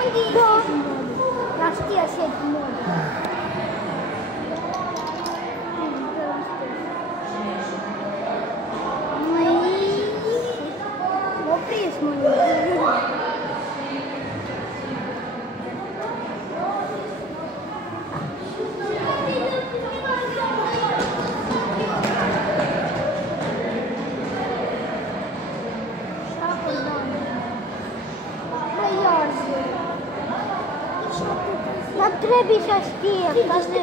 Unde e modul? La știa și modul. Opriți, mă. Dar trebuie să știe, ca să...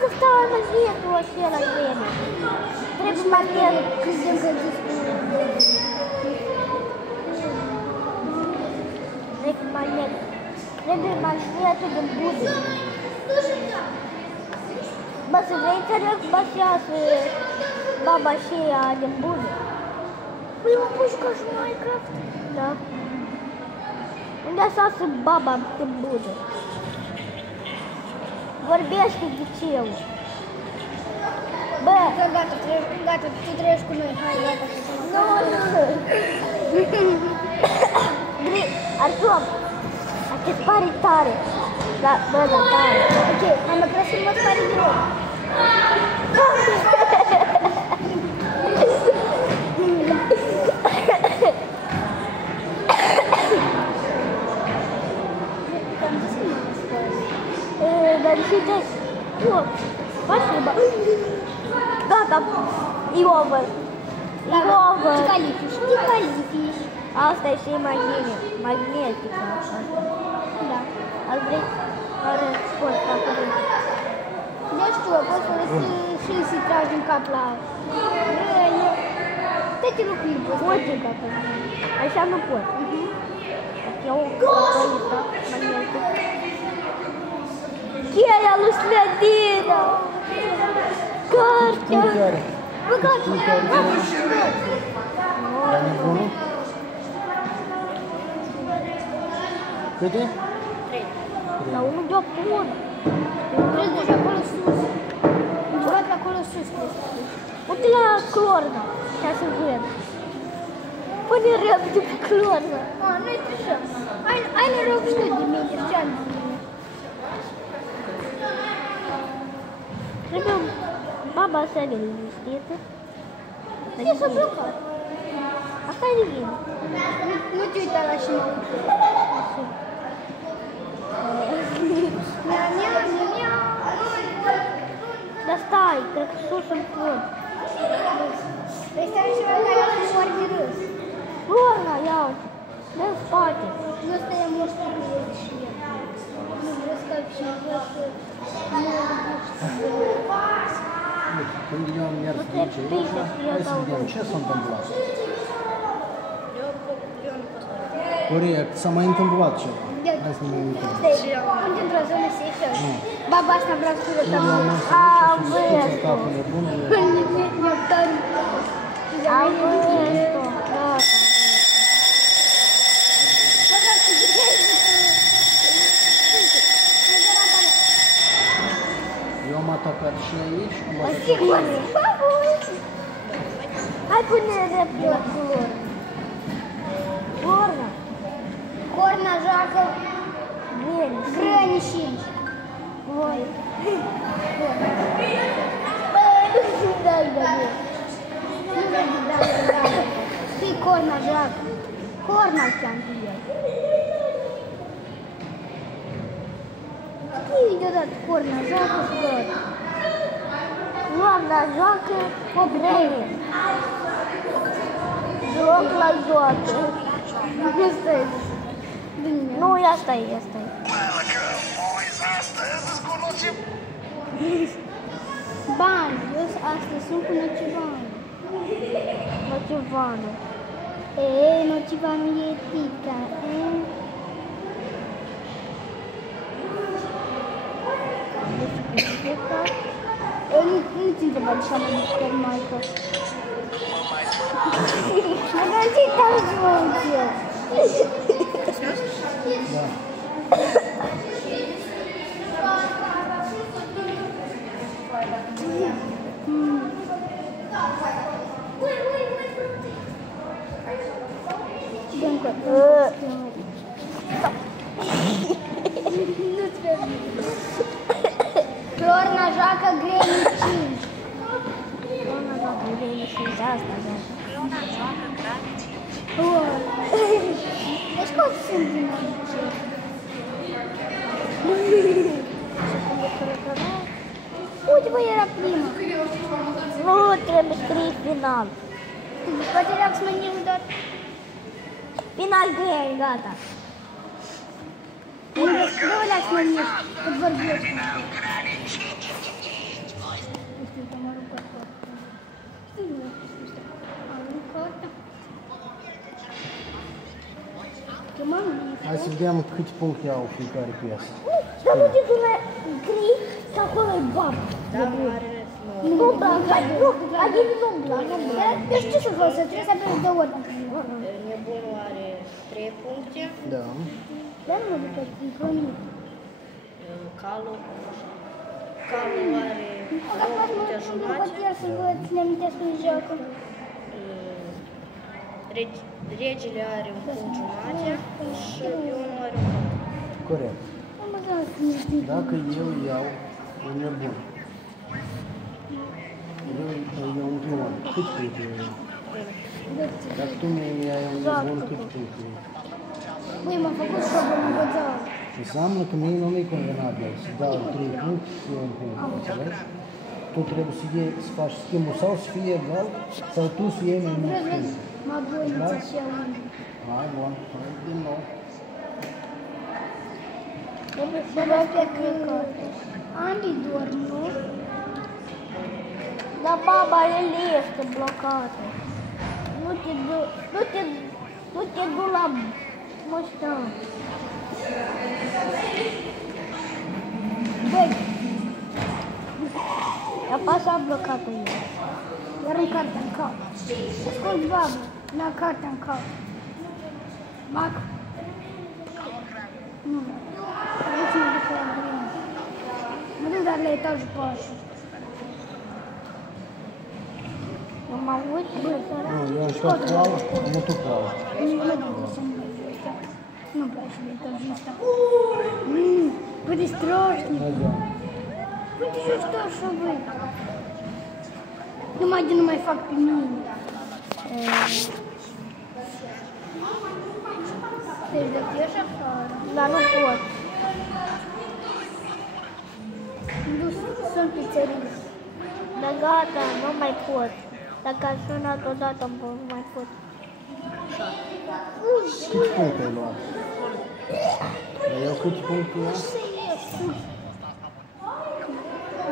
Da stau la zi cu acela vreme. Trebuie magnet. Trebuie magnet. Trebuie magnetul din budă. Bă, să vrei să răzbășească baba și ea din budă. Păi mă pui ca și Minecraft? Da. Unde așa sunt baba din budă? Vorbește ghiceu. Bă! Gata, tu treci cu noi. Hai, gata. Nu. Artur, acest pare tare. Da, bă, da, tare. Ok, am măcar să mă pare greu. Dar și de... Спасибо. Gata. E over. E over. Ce califici? Asta e și magnetică. Da. Al vrei? Are scos acolo. Deci tu poți folosi și să tragi în cap la... Toate lucrurile poți tragi în cap. Așa nu pot. Eu ăsta magnetic. Cheia lui Slădină! Cartea! Bă, gata! Dar nebunul? Câte? 3. La unul de-o pună. Trebuie de acolo sus. Undeva acolo sus. Uite la clornă. Ca să văd. Pune repede pe clornă. Nu-i așa. Ai noroc și tu de mine, ce-am de mine. Trebuie baba să le liniștită. Ce s-a blocat? Asta e divin. Nu te uita la și mă uite. Dar stai, cred că sus îmi pot. Păi stai și mai care am mor de râs. Lorna, ia uite. Dă-n spate. Nu stai mult să crezi și el. Nu vreau să calc și nu vreau să... Când eu am mers de aici, hai să vedem ce s-a întâmplat. Corect, s-a mai întâmplat ceva. Hai să ne uităm. Unde într-o zonă se ieșă? Baba asta vrea să rătăm. Am văzut. Am văzut. Eu am atacat și aici, am atacat și Sigur. aici. Hai pune repede la culori. Corna. Corna joacă grăni și voi. Știi corna joacă. Corna ce-am zis. Știi deodată corna joacă și tot. Corna joacă o grăni. Joc la joacă. Asta e. Nu, asta e, asta e. Bani, eu astăzi sunt cu Nocivanul. Nocivanul. Nocivanul e pica, Nu ți întreba de așa mă disper Minecraft. Mă găsit alți măuție. Nu-ți permit. Florna joacă Granny 5. Florna joacă Granny 5, asta joacă. Florna joacă Granny 5. Deci cum sunt din aici? Uite, bă, era prima. Nu, trebuie scris final. Poate era să mă nimic doar. Final green, gata. Nu lași mă nimic, cât vorbești. Știu că mă rog cu asta. Hai să vedem câți puncte au fiecare piesă. Dar nu te du la gri, că acolo e bab. Nu, Aghin nu-mi place. Eu știu ce vreau să trebuie să apelezi de ori. Nebunul are 3 puncte. Da. Dar nu mă duc pe nimic. Calul are 2 puncte jumate. Poate să vă ține amintesc când joacă. Regele are 1 punct jumate și pionul are 1 punct. Corect. Dacă eu iau un nebun, eu iau un pion, cât puncte eu iau? Dacă tu mi-ai un nebun, cât puncte eu iau? Băi, m-a făcut șobă, mă băgeau. Înseamnă că mie nu mi-e convenabil să dau 3 puncte și eu un punct, înțelegi? Tu trebuie să faci schimbul sau să fie egal, sau tu să iei mai mult puncte. Mă băiță și eu. Hai, bun, hai din nou. Să vreau pe că ambii dorm, nu? Dar baba ele este blocată. Nu te du la măștan. Băi, Apasă blocată el. iar un cartea în cap. Ascult, babă, la cartea în cap. Mac. Nu. Vreau să mă duc la green. Mă duc doar la etajul 4. Eu mă uit, bă, sărat. Nu, eu am stat cu ala, nu tu cu ala. Nu mă duc să nu mai fac asta. Nu-mi place de etajul ăsta. Bă, de strașnic. Hai, da. Uite și ăsta așa, băi. Numai de nu mai fac pe mine. Deci de fi așa afară. Dar nu pot. Sunt pizzerii. Dar gata, nu mai pot. Dacă aș sunat odată, nu mai pot. Câți puncte ai luat? Dar eu câți puncte iau?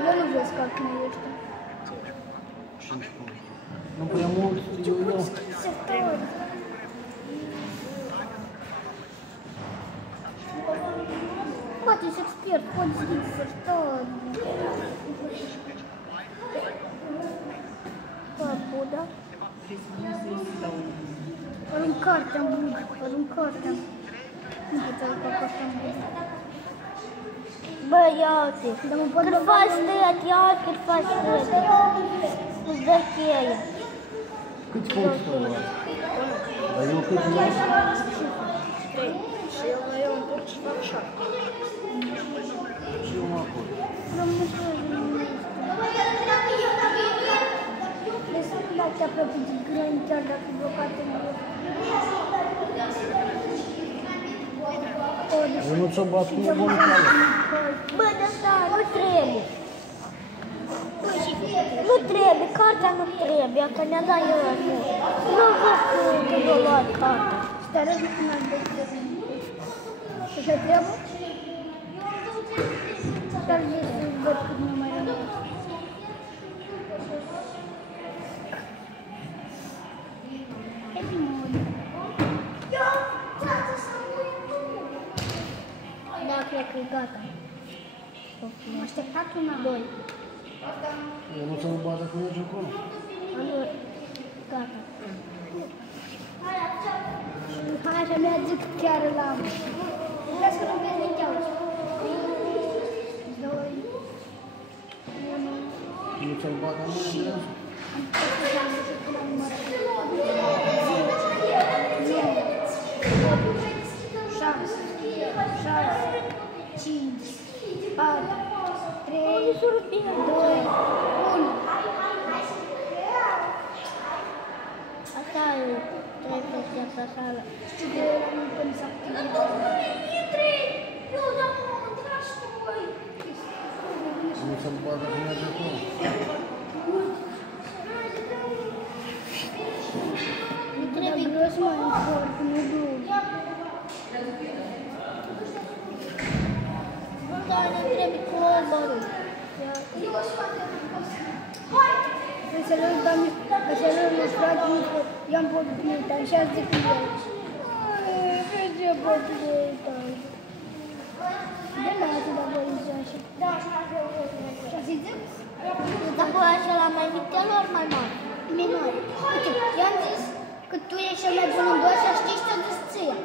Eu nu vreau să fac mai ăștia. 5 puncte. Nu prea mult, eu iau. Poate ești expert, poate să tot. Buda. Arunc cartea în bug, arunc cartea. Nu pot să fac asta în bug. Bă, ia uite. Dar mă pot Când băga faci în- tăiat, ia uite cât faci tăiat. Îți dă cheia. Câți puncte tu ai luat? Dar eu cât iau? 3. Și el mai ia 1 punct și fac 7. Și eu mă acord. Nu mă știu, nu mă știu. Deci să nu dați aproape de grani, chiar dacă e blocat în grup. Eu nu ți-o bat cu nebunul tale. Bă, de asta nu trebuie. Nu trebuie, cartea nu trebuie, că ne-a dat eu așa. Nu văd că nu a luat cartea. Și te arăt cum am văzut. Așa treabă? Chiar zic să-ți văd cât nu mai rămâne. E bine, Da, cred că e gata. mă așteptat una. 2. Eu nu ți-o bat dacă mergi acolo. Nu, gata. Hai așa merge chiar la... Vreau să nu vezi nici auzi. 2, 1... Nu ți-o bat, dar nu merge. Am surprinde. 2, 1. Așa e. Trebuie să iasă așa. Știu că era mult până să activeze. Nu să-l bată că merge acolo. Nu trebuie gros mai ușor, că nu greu. Dar ne trebuie clobărul. Înțeleg, frate, i-am păcut așa zic cu el. Ce păcut de tăi. De la atât de băiți așa. Da, așa zic? Dacă așa la mai mic, lor mai mari. Minori. Uite, i-am zis că tu ești cel mai bun în doar să știi și ți-a zis ție.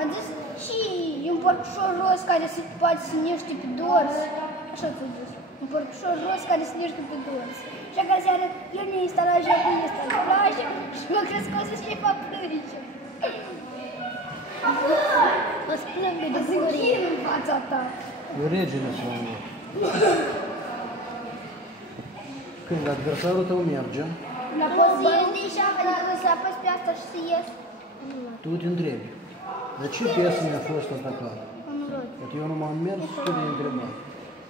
Am zis și e un porcușor roz care se poate să nește pe dorс. Așa ți-a zis. Un porcușor roz care se nește pe dorс. Și ca seară, el ne instala și acum este în plajă și mă crezi că o să se fac plărice. O să plângă de Sunt bucurie. chin în fața ta. Eu regele sunt. Când adversarul tău merge, La poți să ieși din șapă, dacă să apăsi pe asta și să ieși. tu te întrebi, de ce piesă mi-a fost atacată? Că eu nu m-am mers, tu te întrebi.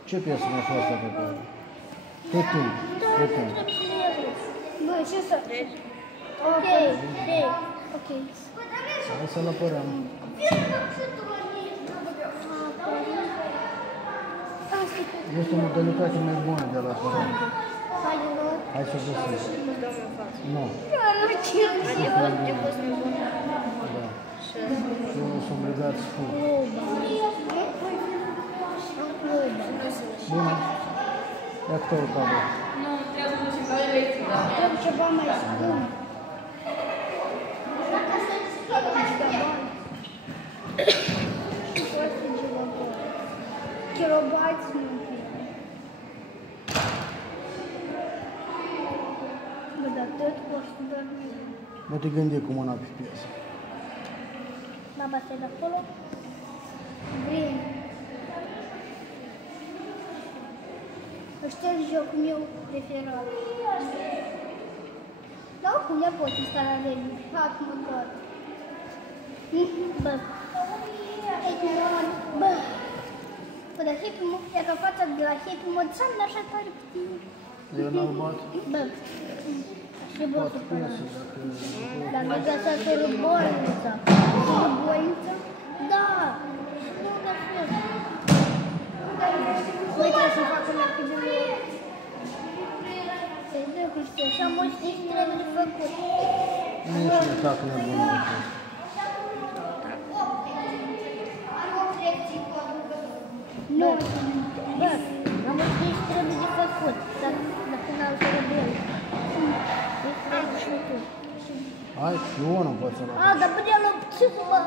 Ce piesă mi-a fost atacată? Pe tu. Bă, ce să... Ok, Ok. Hai să-l apărăm. Este o modalitate mai bună de la apărare. Hai să găsim. Nu. Te poți nebun. Da. Și unul sunt obligat să spun. Bună. Ia câte o cabă. Trebuie ceva mai scump. Kilobați nu fie. Bă, dar tot costă doar mine. Nu te gândi cu mâna pe piesă. baba se de acolo. Vrem. Ăștia e jocul meu preferat. Dar oricum ne pot instala de el. Fac măcar. Bă, Bă. Bă, dar Happy Mod, e ca fața de la Happy Mod, ți-am dar așa tare pe tine. Eu n-am bat. bă. Și bă, Bat piesă, dacă... dar nu găsească războinița. Războiniță? Da, și nu găsesc. Noi trebuie să facem la cât de mult. Se dă cu știu, și am o știi și trebuie de făcut. Nici nu tac nebună de piesă. Nu, bă, am o știi și trebuie de făcut. Dacă n-au să răbel. Deci trebuie și tu. Hai, eu nu pot să-l A, dar bădea la pțitul, bă.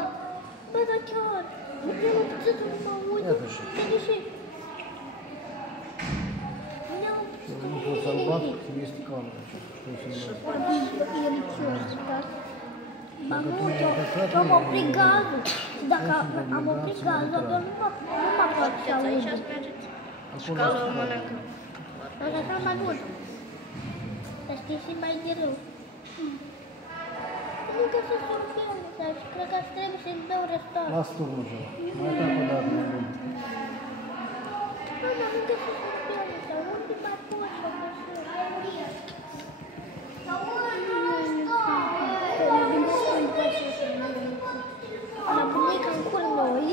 Bă, dar chiar. Bădea la pțitul, mă, uite. Iată și. Vede și. Bădea la Eu pțitul. nu pot să-l bat, că este camera. Știu să-l bat. Dacă tu mi-ai atacat, Am oprit gazul. Și dacă am oprit gazul, atunci nu mă pot să Aici aud. ați mergeți. acolo Calul asta. mănâncă. Dar așa mai bun. Să știi și mai de rău. Nu găsesc surpriză și cred că trebuie să-i dau restaurant. Las turnul jos. Mai atac o dată, nebun. Nu, nu găsesc surpriză. Unde mai pot să găsesc? La bunica în cur noi.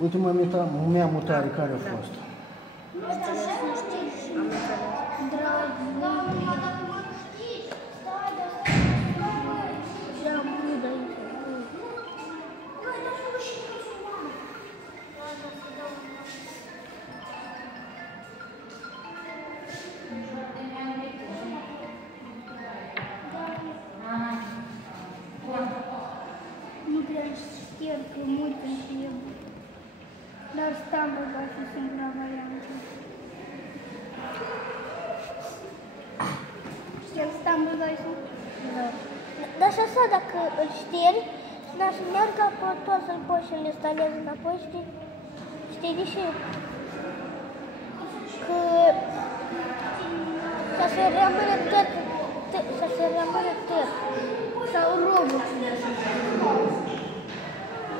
Ultima mea mutare care a fost? Nu prea știu că mult îmi trebuie. Dar Stumble va fi singura variantă. Știi Stumble Dice-ul? Da. Dar și așa, dacă îl ștergi, n-aș merg, tot să-l poți să-l instalezi înapoi, știi? Știi de ce? Că să se rămână tot, să se rămână tot. Sau Robux.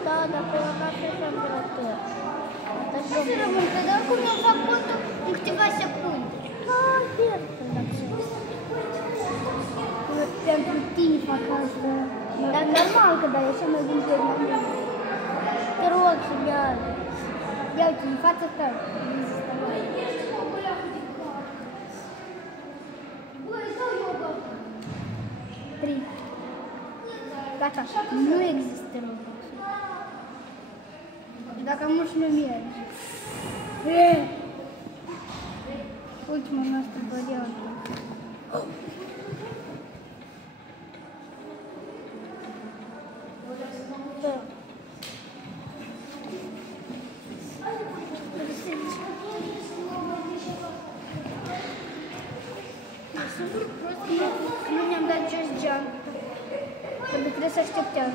Da, dacă eu n-aș să se rămână tot. Ce să rămân? Că doar cum eu fac contul în câteva secunde. Da, bine. Pentru tine fac asta. Dar normal că da, e cel mai bun pe mine. Te rog să ia. Ia uite, în fața ta. Gata, nu există Robux. Dacă am și nu merge. Ultima noastră variantă. Nu ne-am dat just jump. Trebuie să așteptăm.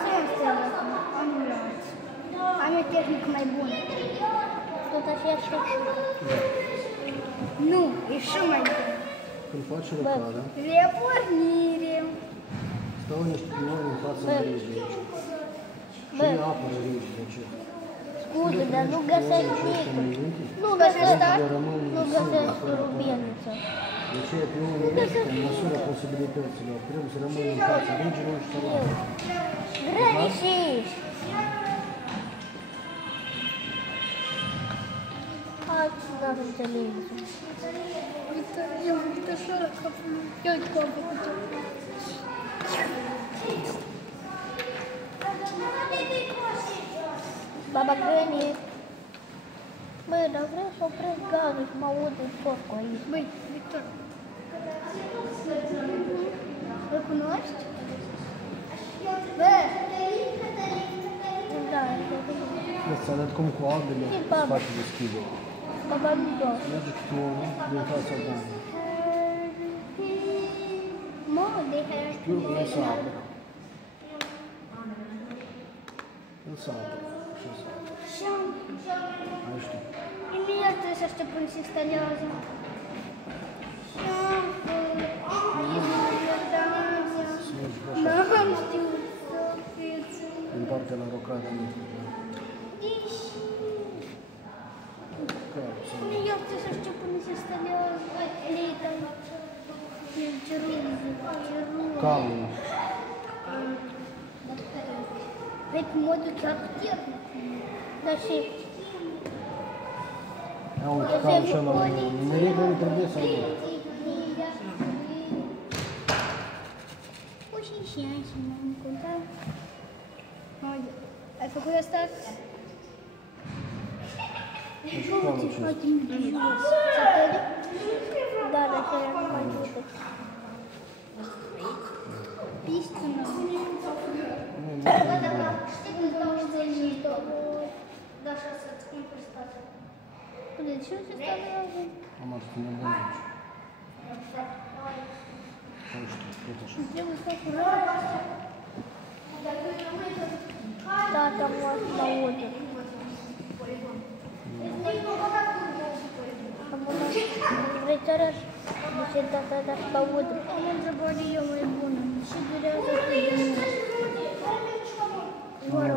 Ce am stat acum? Am luat. Am o tehnică mai bună. Tot așa aștept. Nu, e și mai bună. Când faci rocada, Repornire. stau niște pioni în fața rigii aici. Și îi apără rigii, de ce? Scuze, dar nu găsesc nimic. Nu găsesc rubiniță. De aceea pionii ăștia, în măsura posibilităților, trebuie să rămână în fața rigilor și să lapă. Greșești! Hai, n-am înțeles. Eu am făcut așa la capul meu. Eu uite cum am făcut-o. Baba Granny. Băi, dar vreau să opresc gazul și mă aud în focul aici. Băi, Victor. Îl cunoști? Bă! Da, Îți arăt cum cu albele se face deschidere. baba nu doar. Merge cu pionul din fața doamnei. Mă, de hai. Șpiurul nu se apă. Nu se apă. Așa se apă. Ai știu. Imediat trebuie să aștept până se instalează. N-am știut să fiți. Din partea la rocada mică. Imediat trebuie să aștept până se instalează. Lita. Calul. Pe modul chiar puternic. Dar și Ia uite, calul și ăla, numerică nu trebuie să nu. Și m-am contat. Ai făcut asta? Deci calul ce da, dar și alea nu mai multe. Pistună. Știi cum 22? Da, așa să-ți cumperi statul. De ce se instalează? am ar fi nebun aici. Nu știu, tot așa. Trebuie să curăm. Tata mă audă. Vrei să arăți? De ce tata să audă? Am o întrebare eu mai bună. Și durează atât de mult.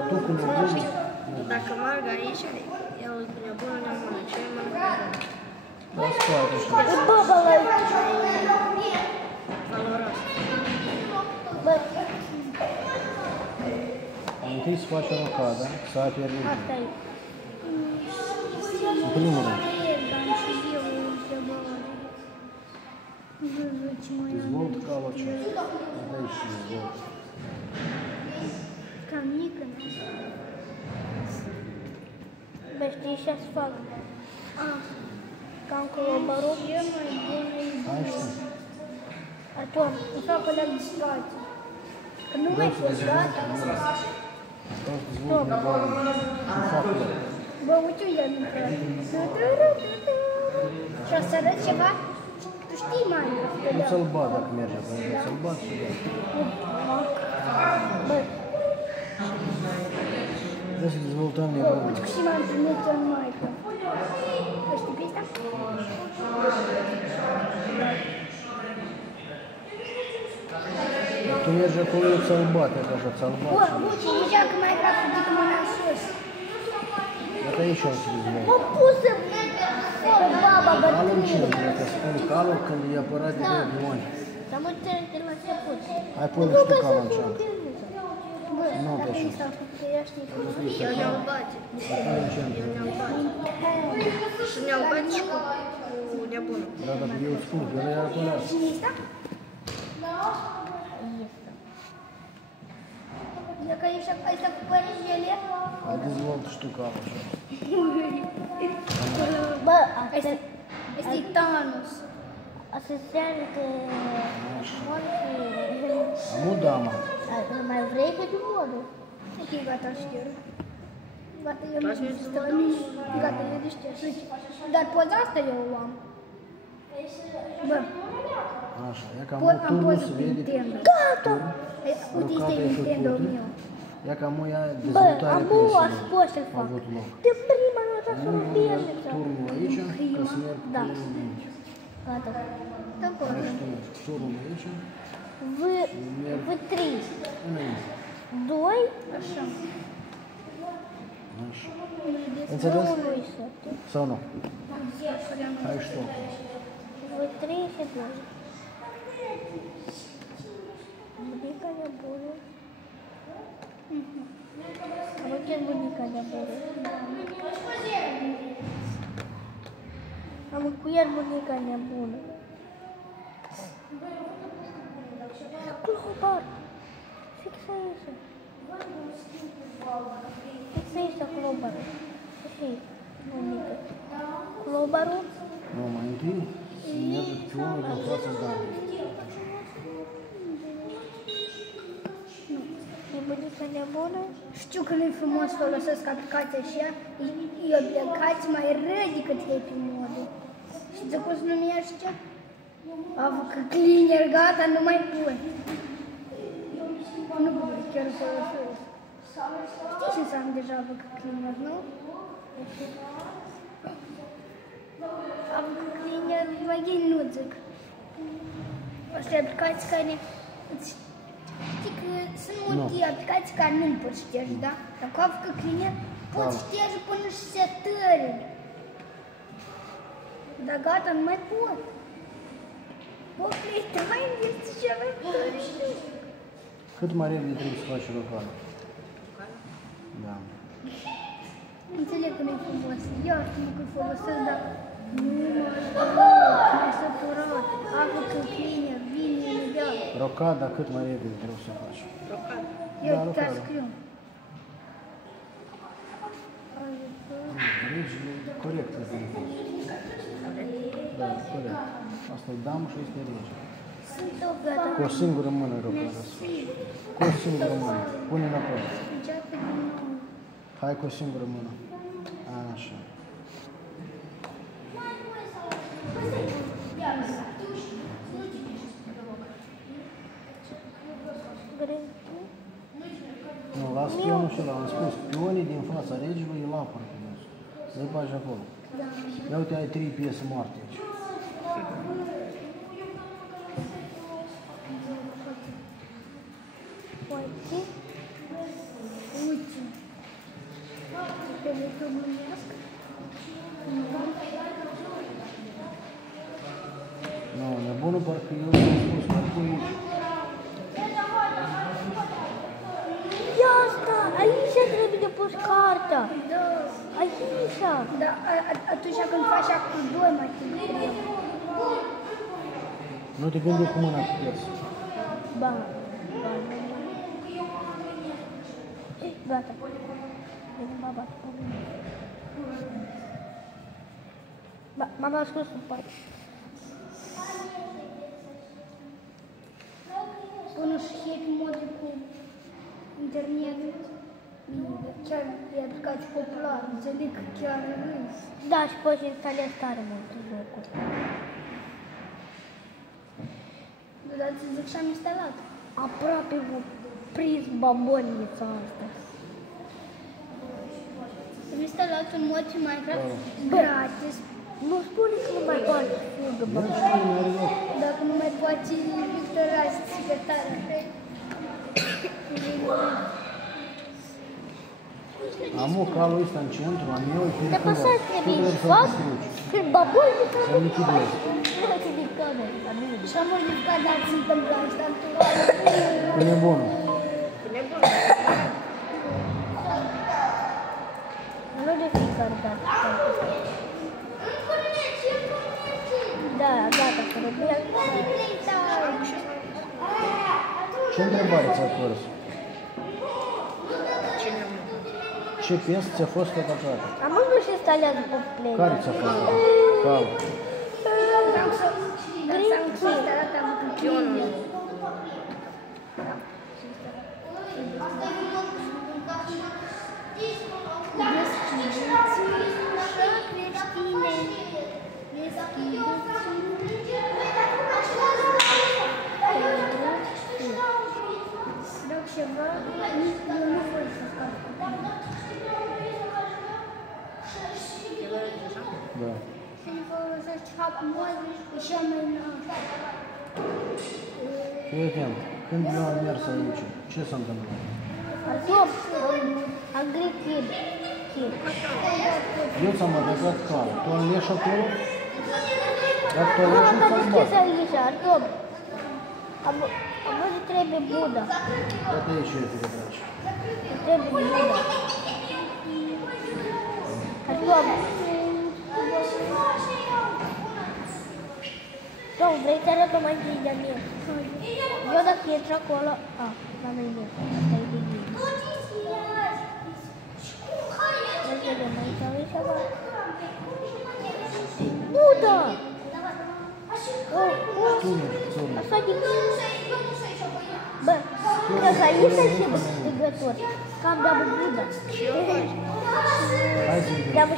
Tu cu nebun, Dacă merg aici, el e cu nebunul în mână. Ce mai mare? la spate și E baba la Valoros. bă, întâi să faci rocada, să aperi rigii. asta e. În primul rând. Am și eu o întrebare. Dezvolt calul acesta. Dai și dezvolt. Cam mică, nu? Bă, știi ce să fac? Cam colobarul. E mai bună Ai știu. Atunci, îmi fac alea de spațiu. Că nu mai fost gata. Vreau să dezvolt nevoie. Și fac eu. Bă, uite, eu am intrat. Și o să arăt ceva? Tu știi Minecraft, pe Nu să-l bat dacă merge pe el, să-l bat și da. Bă, Trebuie să dezvoltăm nebunul. uite că și m-am primit în Minecraft. Că știi pe asta? Tu mergi acolo, eu ți-l bat, așa, ți-l bat. Bă, cine joacă Minecraft, ridică mâna în sus. Iată aici o să dezvolt. mă pus să baba Calul ce? bătrână. Dacă spun calul când e apărat de 2 milioane. Dar mă cer de la început. Hai pune și tu calul în ceam. Bă, Nu, dacă pe nu așa. stau că ea știe că Eu ne-au bate. Pune în ceam. Și ne-au bate și cu nebunul. Da, dar eu îți spun, eu le iau până asta. cine este? Dacă ești asta cu părintele, Hai dezvolt și tu calul așa. Bă, asta este Thanos. înseamnă că Amu dama. mai vrei pe din modul. Ok, gata, știu. Gata, eu nu știu. Gata, eu nu știu. Dar poza asta eu o am. Bă, Așa, ia ca am amu turnul poză se cu vede. Nintendo. Gata! Uite, este Nintendo meu. Ia ca amu ia Bă, dezvoltare amu aș creativă. pot să-l A fac. avut loc. De prima dată Nu sunt ia bine. turnul aici, ca să merg Da. turnul aici. Gata. Hai și tu mergi turnul aici, V3. înainte. 2. Așa. Nu Înțeles? este. Sau nu? Hai și tu. V3 și 2. Bunica nebună. Am chiar bunica nebună. Am cu iar bunica nebună. Clobar. Fix aici. Fix aici clobar. Și bunica. Clobarul. Nu, mai întâi merge pe unul din fața damei. E bunica nebună. Știu că nu-i frumos folosesc aplicația așa, e o aplicație mai rău decât Happy Mode. Știți cum se numește? Avcă cleaner, gata, nu mai pun. Nu pot, chiar folosesc. Știi ce înseamnă deja avcă cleaner, nu? Avcă cleaner, mai ei nu zic. Asta e aplicații care îți știi că sunt multe aplicații care nu le poți șterge, da? Dar cu Avcă Cleaner poți șterge până și setări. Dar gata, nu mai pot. Poate mai este ceva tare. Cât mai repede trebuie să faci local? Da. Înțeleg că nu-i frumos. Eu știu că folosesc, dar nu m-a săturat. Avcă Cleaner, vine imediat. Rocada cât mai repede trebuie să faci. Eu Da, chiar rocada. scriu. Regile corect este. Da, corect. Asta e damă și este rege. Sunt o gata. Cu o singură mână rocada să faci. Cu o singură mână. Pune înapoi. Încearcă din nou. Hai cu o singură mână. Așa. Nu, las pionul și ăla. Am spus, pionii din fața regelui îl apără pe dânsul. Îl bagi acolo. Ia uite, ai 3 piese moarte aici. Uite. Uite. Trebuie să glumesc. Nu, nebunul parcă eu ți-am spus, parcă e aici. Ia asta! Aici trebuie de pus cartea. Da. Aici. Da, atunci când faci actul 2 mai trebuie. Nu te gândi cu mâna pe piesă. Ba. Gata. Baba. M-am ascuns în pat. Până și Happy Mode cu internet. Chiar e aplicație populară. Înțeleg că chiar râs. Da, și poți instalezi tare multe jocuri. Dar ți zic și am instalat. Aproape cu prins babonița asta. Am instalat un mod Minecraft gratis. Nu spune că nu mai poate fugă, bă. Dacă nu mai poate Victor azi, secretară. Am o calul ăsta în centru, am eu, e Dar periculos. așa Tu trebuie trebuie să să-l fac distrugi. când babonița Să nu lichidezi. Și am modificat, dar se întâmplă asta în Cu nebunul. Nu de fiecare dată. Da, gata, fără bine. Ce întrebare ți-a pus? Ce piesă ți-a fost atacată? Am văzut și instalează pe play. Care ți-a fost atacată? Cal. Vreau să instalat, am făcut pionul. Ceva, eu nu folosesc asta. Da. Când folosești hack mode, e cea mai înaltă. Fii atent. Când eu am mers aici, ce s-a întâmplat? Artom, am grip kid. Eu ți-am atacat calul. Tu am ieși acolo? Dacă tu ai Nu, ieșit, că ți-am deschis bat. aici, Artom. Am văzut trebuie Buddha. Dă-te aici, eu te tragi. Trebuie Buddha. Artom. Tom, vrei să arăt mai întâi de mine? Eu dacă intru acolo... la mine. Asta e de mine. Să vedem aici, avem ceva. Buddha! Așa de... Bă, cred că aici e și strigători. Cam de-abă Buddha. Hai să vedem. De-abă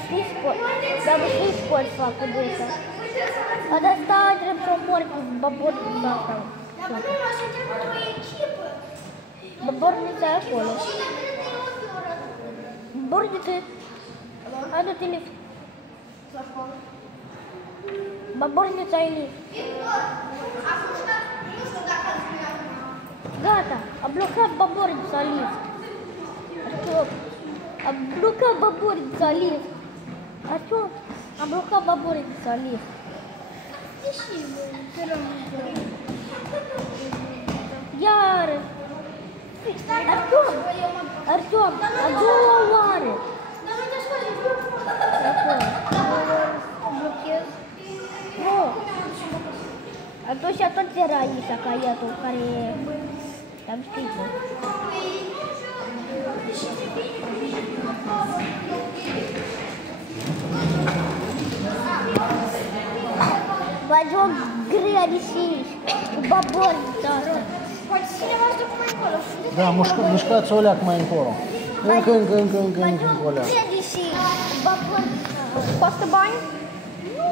știi scoli fac cu desa. Dar de asta trebuie să mor cu babornița asta. Babornița e acolo. Babornița e... Hai du telefon. Babornița e lift. Gata, a blocat babornița lift. A blocat babornița lift. Artom, a blocat babornița lift. Iar! Artom, a doua oară! Nu! Atunci tot era aici caietul care am scris. Faci o grea de cinci, cu babornița asta. Poate cineva să ducă mai încolo. Da, mușcați o leac mai încolo. Încă o leac. Grea de cinci, cu babornița. Costă bani? Nu,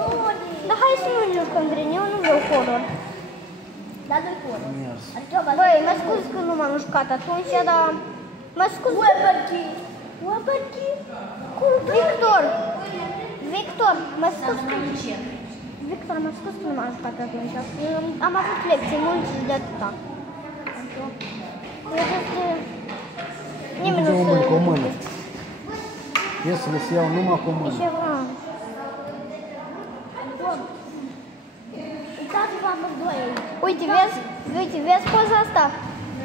dar hai să nu jucăm green, eu nu vreau horror. Da, nu-i horror. Mers. Băi, mă scuz că nu m-am jucat atunci, dar... Mă scuz... Weapon key. Weapon key? Victor, mă scuz că... Victor, mă scuz că nu m-am jucat atunci. Am avut lecții mulți de atâta. Eu cred că... Nimeni nu se... Cu o mână. Piesele se iau numai cu o E mână. ceva... Uitați-vă amândoi aici. Uite, vezi poza asta?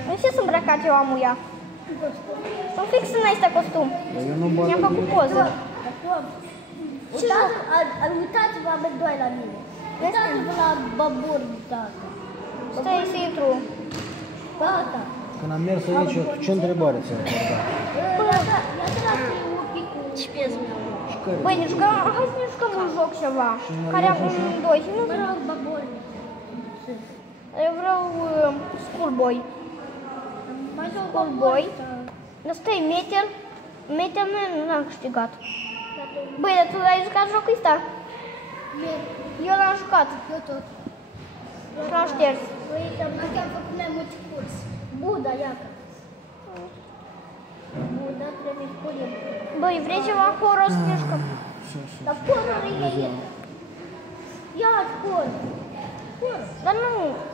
Nu știu să îmbrăcat eu am ea. Sunt fix în ăsta costum. Dar eu nu bat Mi-am făcut nimic. poză. Uitați-vă amândoi la mine. Uitați-vă la babornița asta. Stai să intru. Gata. Când am mers aici, ce întrebare ți-a acordat? Ia-te la un pic cu... Ce piesă mi-am luat? Și care? Băi, hai să ne jucăm un joc ceva. Care am doi și nu vreau. Vreau babornița. Eu vreau Schoolboy. Mai joc Schoolboy. Ăsta e Metal. Metal nu l-am câștigat. Băi, dar tu ai jucat jocul ăsta? Eu l-am jucat. Eu tot. Și l-am șters. Asta am făcut mai mulți curs. Buda, iacă. Buda trebuie punem. Băi, vrei ceva horror să ne jucăm? Dar horror e aici. Ia horror. Dar nu,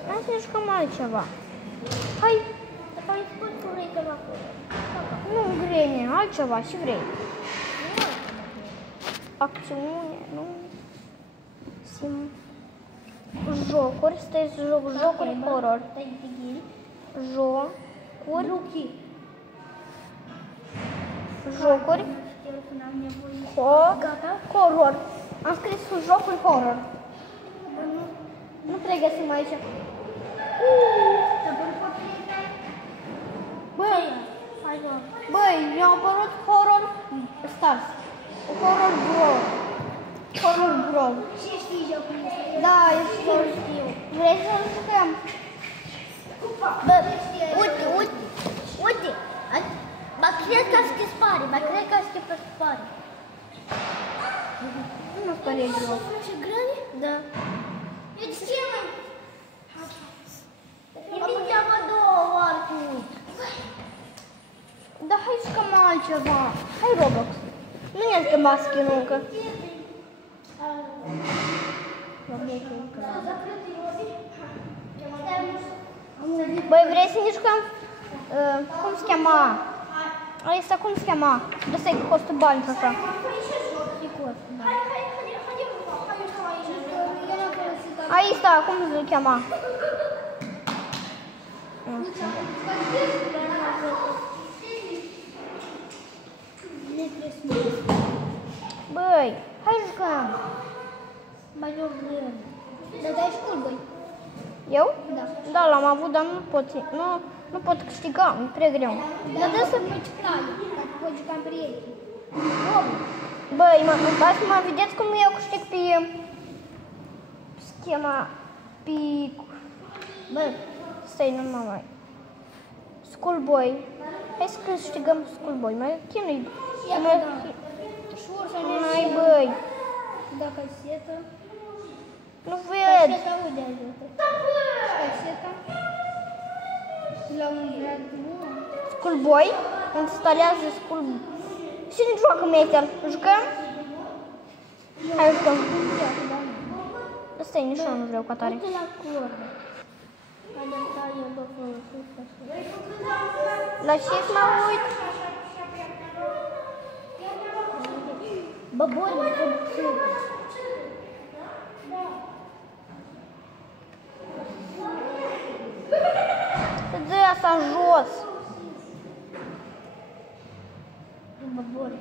hai să ne jucăm altceva. Hai, Dacă ai spus că vrei ceva horror. nu grene, altceva, și vrei. Acțiune, nu? Sim. Jocuri, stai să joc jocuri horror. Stai de ghili. Jocuri, Luchi. jocuri, Știu că n-am nevoie. horror. Am scris jocuri horror. Nu pregăsim aici. Băi, Hai, mă. băi, mi-a apărut horror stars. Horror brawl. Horror brawl. Și știi jocul ăsta? Da, eu știu. Vrei să-l jucăm? Bă, uite. Ba cred că se spare, pe spare. Nu spune joc. Ce grăni? Da. Eu ce mă? Inițiamă două ori cu uit. Da, hai să jucăm altceva. Hai Roblox. Nu ne-a schimbat skin-ul încă. Băi, vrei să ne jucăm? Cum se cheama? Asta cum se cheama? De să-i costă bani pe așa. Aici sta, cum se cheama? Nu știu. Băi, hai jucăm. Mai nou grân. Dar dai școli, băi. Eu? Da. Da, l-am avut, dar nu pot câștiga, e prea greu. Dar dă să faci plane, dacă poți juca în prieteni. Băi, hai să mă vedeți cum eu câștig pe schema pe... Bă, stai, nu mă mai... Schoolboy. Hai să câștigăm Schoolboy, mai chinui. Ia că da. Șur să ne Hai, băi. Da, casetă. Nu ved. Caseta unde ajută? Caseta. La un grad bun. Schoolboy. Instalează Schoolboy. Cine joacă Metal? Jucăm? Hai, jucăm. Asta e, nici eu nu vreau ca tare. Uite la cloră. Eu bă folosit așa. La ce să mă uit? Bă, bun, Să dă asta jos. bă, bun.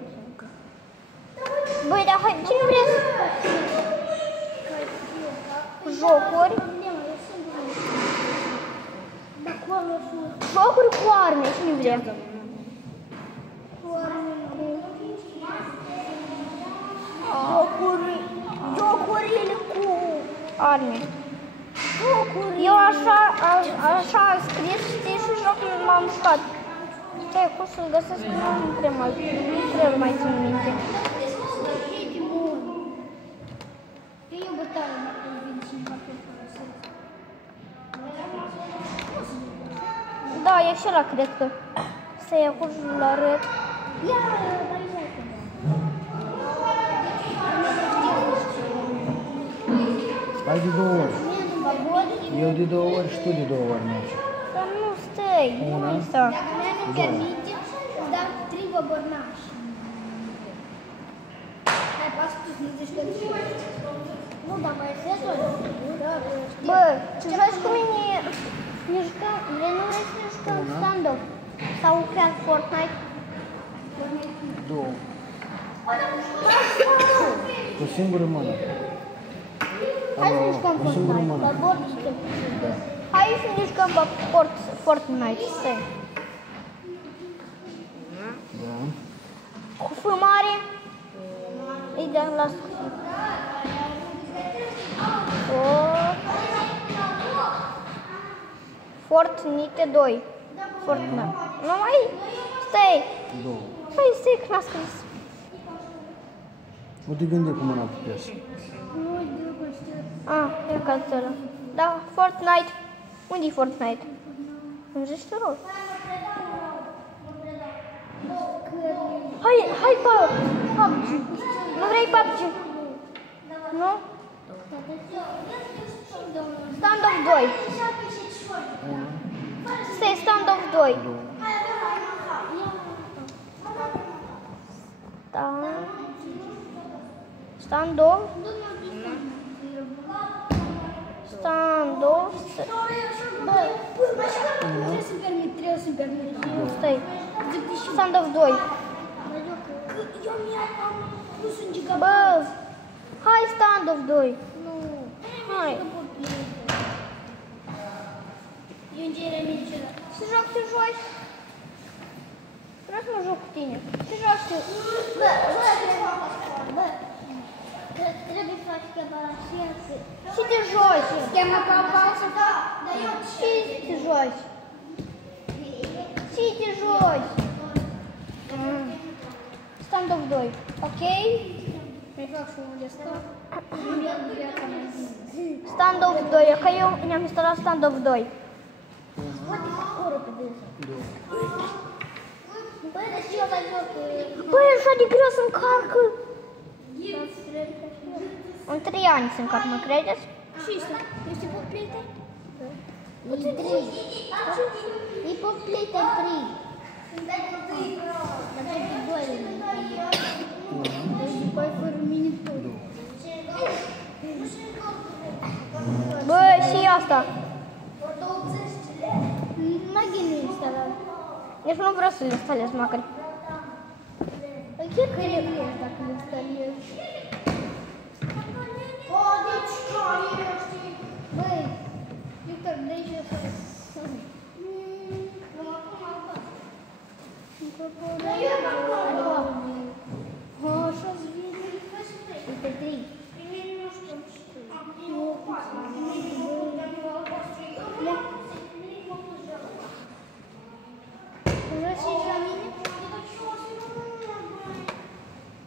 Băi, dar hai, cine vrea să... Jocuri. Acolo sus. Jocuri cu arme, cine vrea? Jocurile cu Arme. jocuri. Eu așa am scris, știi, și jocul m-am jucat. Stai, cum să-l găsesc, nu prea mai țin minte. E bun. Eu bătaie dacă îl vin și în papel folosesc. Da, e și ăla, cred că. Să ia cu la arăt. Ia, dai joc. Hai de 2 ori. Eu de 2 ori și tu de 2 ori mergi. Dar nu, stai. Una. Asta. Dacă mea nu permite, îți dau 3 băbărnași. Hai, pasă tu, nu zici că nu, dar mai este Bă, ce faci cu mine? Ne jucăm, nu vrei să ne jucăm stand-up? Sau chiar Fortnite? 2. Cu singură mână. Hai să ne jucăm Cu singură Fortnite. mână. Dar bot știu. Hai să ne jucăm Fortnite. Stai. Da. Cu F mare. Îi dăm la sfârșit. Fortnite 2. Fortnite. Nu mai? Stai. 2. Hai, stai că n-a scris. Nu te gândi cu mâna pe piesă. E calțălă. Da, Fortnite. Unde-i Fortnite? Îmi zici tu rog. Hai, PUBG. Nu vrei PUBG? Nu? Standoff 2. Stai, Standoff 2. Standoff. Trebuie să-mi permit. Stai. Standoff 2. Eu mi-am pus un gigabyte. Bă, hai Standoff 2. Nu. Hai. Eu în Jeremy celălalt. Să joci. Vreau să mă joc cu tine. Să joci tu. Bă, trebuie să faci ceva la știință. Și te joci. Schema ca pauză, da. Dar eu Și te joci. Și te joci. Standoff 2. Ok? mai fac și unul de asta. Standoff 2. Că eu ne-am instalat Standoff 2. Poate să coră pe dânsa. Băi, dar și eu mai joc. Băi, așa de greu să încarcă. În 3 ani se încarcă, mă credeți? Și este. Este pe plete? E 3. E pe plete 3. Dar pe 2 deci după aia fără mine tot. Bă, și asta. Mai gine instalat. Deci nu vreau să le instalez măcar. Chiar că le vreau dacă le instalez. Băi, Victor, dă-i și asta. Așa-ți vine. Uite, 3.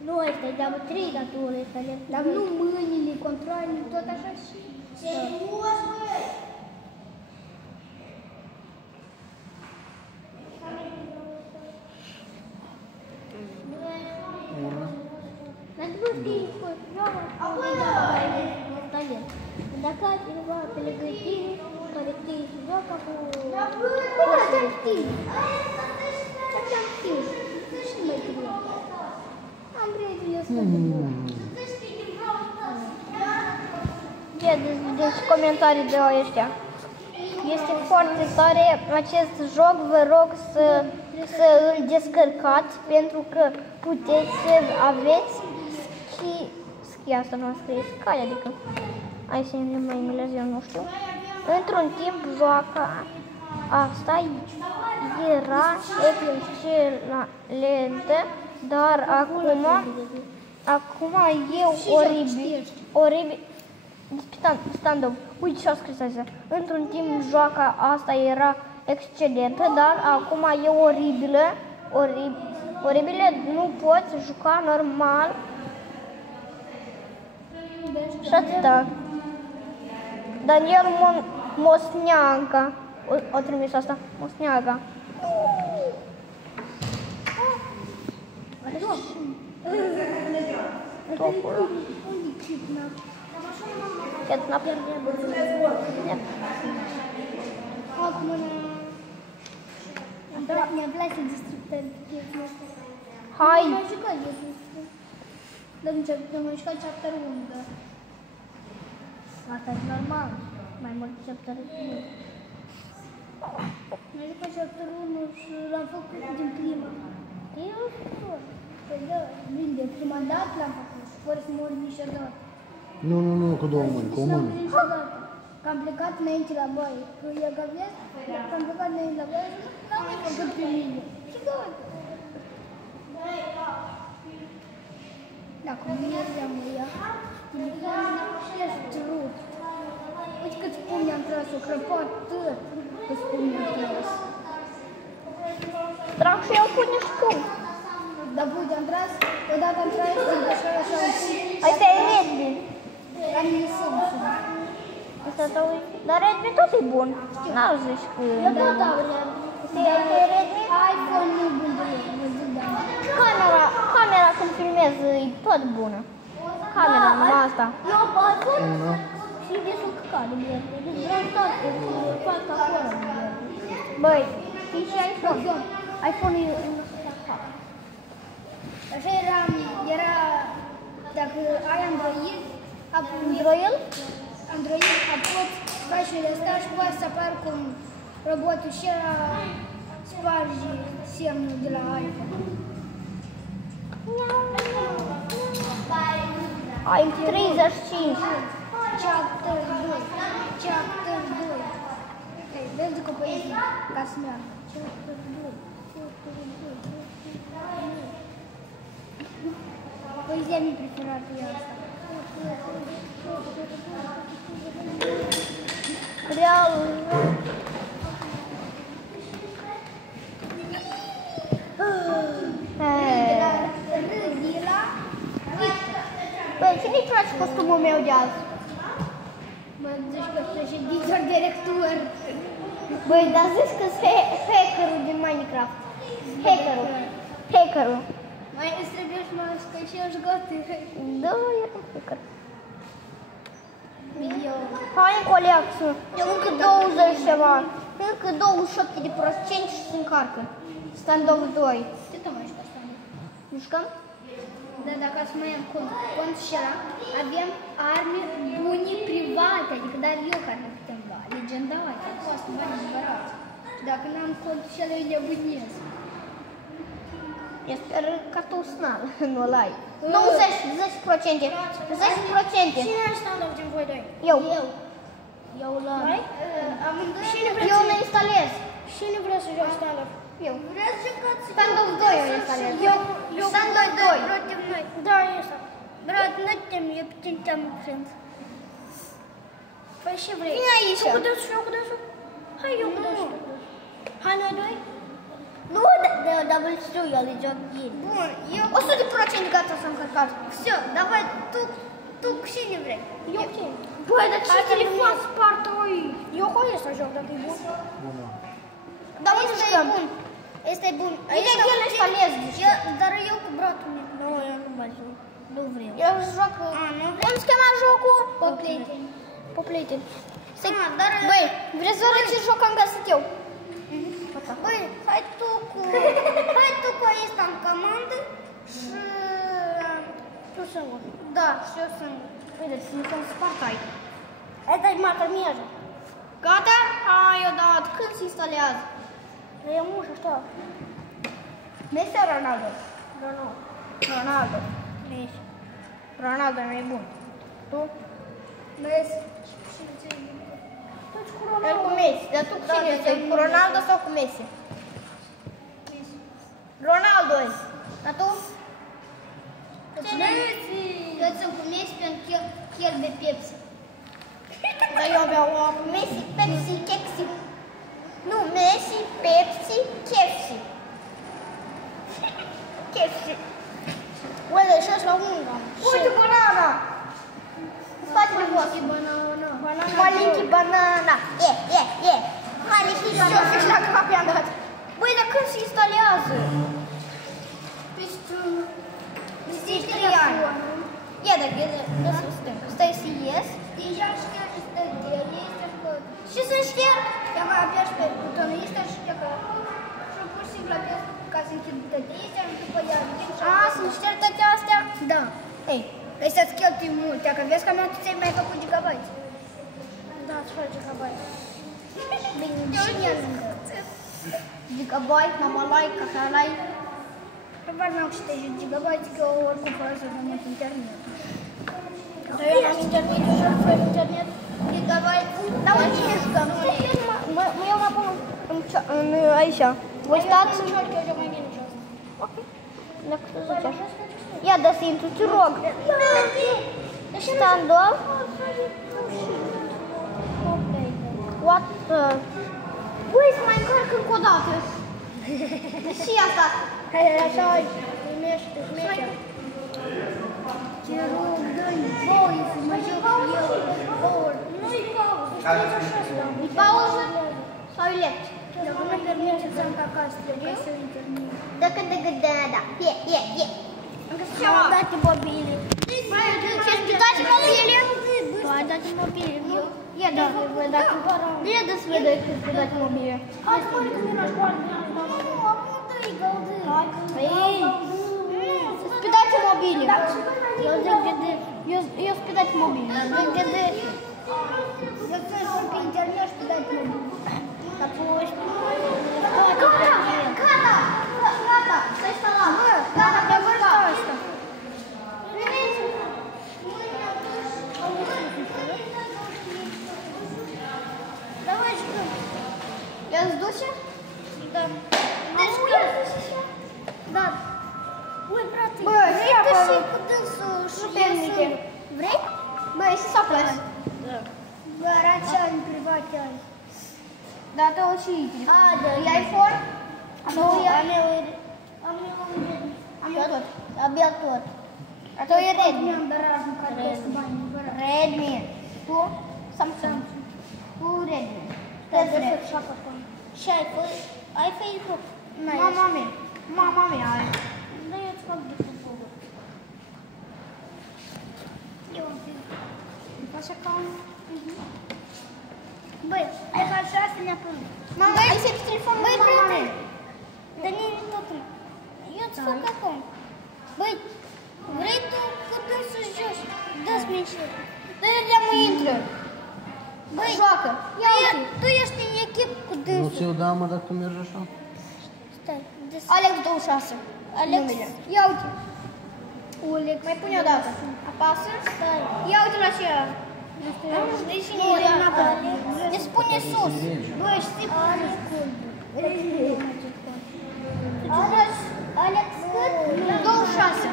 Nu, ăsta e de-abă 3 dacă tu le instalezi. Dar nu mâinile, controlele, tot așa și... Dar după știi, joacă care instalez. Dacă ai cineva pe lângă tine, care știe și joacă cu... Păi da, te-am știu. Te-am știu. Și mai trebuie. Am prieteni ăsta. Deci comentarii de ăștia. Este foarte tare acest joc, vă rog să îl descărcați pentru că puteți să aveți schi, asta nu am scris, sky, adică hai să în limba engleză, eu nu știu. Într-un timp joaca asta era excelentă, dar acum e oribil. Standoff. Uite ce-a scris așa. Într-un timp joaca asta era excelentă, dar acum e oribilă. Oribilă, nu poți juca normal. Și atâta. Daniel Mosneaga. O trimis asta. Mosneaga. Topul. Kidnap. Acum mi-a place destructări. Hai! Am jucat de destructări. Dar am jucat chapter 1, da. Asta e normal. Mai mult chapter 1. Am jucat chapter 1 și l-am făcut din prima. Eu am făcut. Păi da, de prima dată l-am făcut. Fără să mor niciodată. Nu, cu două mâini, cu o mână. Că am plecat înainte la baie. Că eu găvesc, că am plecat înainte la baie, n-am mai făcut pe mine. Și gata. Dacă mergeam cu ea, ești rup. Uite cât spune am tras, o crăpat tot cât spune am tras. Trag și eu pune și cum. Dar voi am tras, odată am tras, așa un punct. Asta e Redmi. La mine Samsung. Asta tău e... Dar Redmi tot e bun. N-au zis că... Eu tot am Redmi? iPhone nu bun de el, mă zic, da. Camera când filmezi e tot bună. Camera, numai asta. Eu am iPhone și descurc care de el. Deci vreau toate, fac acolo de el. Băi, e și iPhone. iPhone e... Așa era, dacă ai Android, apoi faci ăsta și poate să apară cum robotul și ăla sparge semnul de la iPhone. Ai 35. Chapter 2. Hai, dă-mi de copiii ca să meargă. Chapter 2. Poezia mea preferată e asta. Real. Băi, cine-i place costumul meu de azi? Mă zici că președintor director. Băi, dar zici că-s hackerul din Minecraft. Hackerul. Mai îți trebuie să mă că și eu jucat. Da, e un hacker. Eu. Hai în colecție. Încă 20 ceva. Încă 27% și se încarcă. Standoff 2. Ce te mai jucat asta? Jucăm? Dar dacă să mai am cont și ăla, avem arme bune private, adică dar eu care nu putem lua, legendare, costă bani adevărați. Și dacă n-am cont și ăla, îi le buniez. Eu sper ca tu snal, nu-l ai. 10%. Cine are standoff din voi doi? Eu. Eu la... Amândoi? Eu ne instalez. Cine vrea să joc standoff? Eu. Vreți să jucați? Standoff 2 eu instalez. Eu Standoff 2. Против noi. Da, e asta. Брат, nu te-mi, eu putem te-am prins. Păi și vrei? Vine aici. Tu cu dânsul, eu cu dânsul? Hai, eu cu dânsul. Hai, noi doi? Nu, dar îl știu, eu le joc bine. Bun, eu... 100% gata să încărcat. Все, давай, tu cu cine vrei? Eu ok. Băi, dar ce telefon spart aici? Eu cu ăsta joc, dacă e bun. Bună. Dar unde Este jucăm? bun. Este bun. Bine, el instalez. Dar eu cu bratul meu. Nu, eu nu mai joc. Nu vreau. Eu joc... nu Cum se chema jocul? Poplete. Dar... Băi, vreți să vă arăt ce joc am găsit eu? Băi, hai tu cu ăsta în comandă și... Tu singur. Da, și eu singur. Băi, dar telefon spart aici. Asta e matermiază. Gata? Hai, odată. Când se instalează? E mușă, așa. Messi sau Ronaldo? Ronaldo. Messi. Ronaldo e mai bun. Tu? Messi. Eu cu Messi. Dar tu cu cine ești? Cu Ronaldo sau cu Messi? Ronaldo e. Dar tu? Messi. Eu sunt cu Messi pentru că el de Pepsi. Dar eu aveau Messi, Pepsi, Kexi. Nu, Messi, Pepsi, Kefsi. Kefsi. Uite, și la unga. Uite banana! În spatele vostru. Malinki banana. Malinki banana. Și la cap i-am dat. Băi, dar când se instalează? Peste 3 ani. Ia, dar gândă să stăm. Stai să ies. Deja ștergi stările, este că... Și să șterg. Dacă apeși pe butonul ăsta și dacă... Și pur și simplu apeși ca să închid toate astea, după ea vin și... A, să șterg toate astea? Da. Ei. Ăsta-ți cheltui mult, dacă vezi că mi-am ți-ai mai făcut gigabyte. Da, îți faci gigabyte. Bine, cine gigabyte, mamalai, cahalai. Probabil n-am câte gigabyte, că eu oricum folosesc mai mult internet. Dar eu am internet, eu joc fără internet. Gigabyte. Dar unde ne jucăm? Eu mă pun în aici. Voi stați? Eu joc mai bine jos. Ok. Dacă tu zici așa. Ia, dă să intru, te rog. Standoff. What the... Băi, să mai încarc încă o dată. Și asta. Hai, așa, Шмешка, шмешка. Te rog, dă-i voie să mă joc și eu. Nu-i pauză. E pauză sau e lecție? Dacă nu permite să-mi ca acasă, trebuie să intermin. Dacă da. E. Am dat mobile. Ce-ți dați mobile? Tu ai dat mobile. Ia da, voi dați mobile. Ia dă-ți vedă că dați mobile. Hai, spune că mi-e la școală. Nu, acum dă-i găldă. Păi, spădați mobile. Eu spădați mobile. Eu sunt pe internet spădați mobile. Dar pui Gata, să instalam. Gata, pe vârsta asta. Давай жгем. Я сдуся? Да. Ты жгем? Да. Ой, брат, ты си куда шуперники? Vrei? Băi, și s-a plăs. Da. Bă, rațiuni private. Da, te o și da, e iPhone? Nu, am eu tot. Abia tot. A tău e Redmi. Redmi. Tu? Samsung. Tu Redmi. Și ai Facebook? Mama mea are. Da, eu îți fac de Facebook. Eu am Facebook. Îmi faci account? Băi, ai ca 6 ne-apărut. Mama, ai să-ți telefonul mamei. Băi, prieteni. Dă-ne totul. Eu îți fac account. Băi, vrei tu că tu să-ți joci? Dă-ți mie și eu. Dă-ne de-amă intră. Băi, joacă. Tu ești în echipă cu dânsul. Nu ți-o dau, mă, dacă tu mergi așa? Stai, Alex 26. Alex, ia uite. Alex, mai pune o dată. Apasă. Stai. Ia uite la ce ăla. Ne spune sus. Bă, știi cum? Alex cât? 26.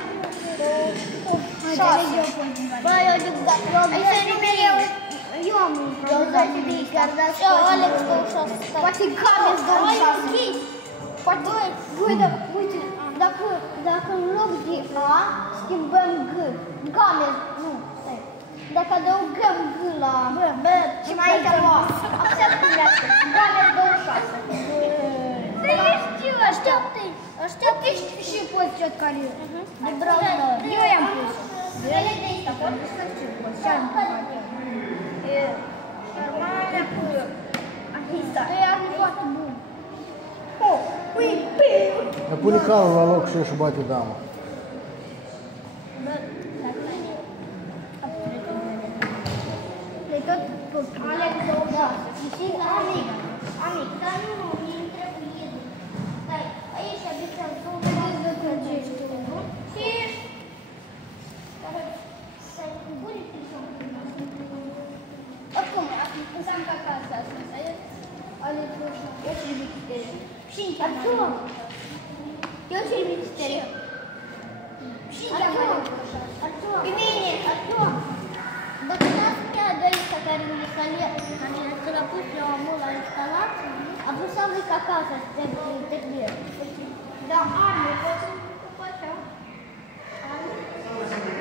6. Bă, eu zic dacă ai să numeri eu am un program de chiar dacă Alex 26. Poate Games 26. Poate, băi, uite, dacă în loc de A schimbăm G. Games, nu, stai. Dacă adăugăm G la B și mai aici la A, așa scriește. Games 26. Așteaptă-i. Așteaptă-i și poți ce care e. De browser. Eu i-am pus. Ele de aici, poate să ce poți. Ce-am pus? Normale cu... Asta e arme foarte bun. Dar pune calul la loc și își bate dama. Tot Alex 26. Și amic. Dar nu, mi-i trebuie. Stai, aici abia două de călgești. Și... Să-i pune oricum, înseamnă că acasă asta e. Alex 26. Eu și-l misterie. Și Artur. Eu și-l misterie. Și Artur. Bine, Artur. Dacă n-ați putea Dălița care l-a pus la omul la instalat, a vrut să aplic acasă, trebuie. Da, arme, poți să-mi faci așa?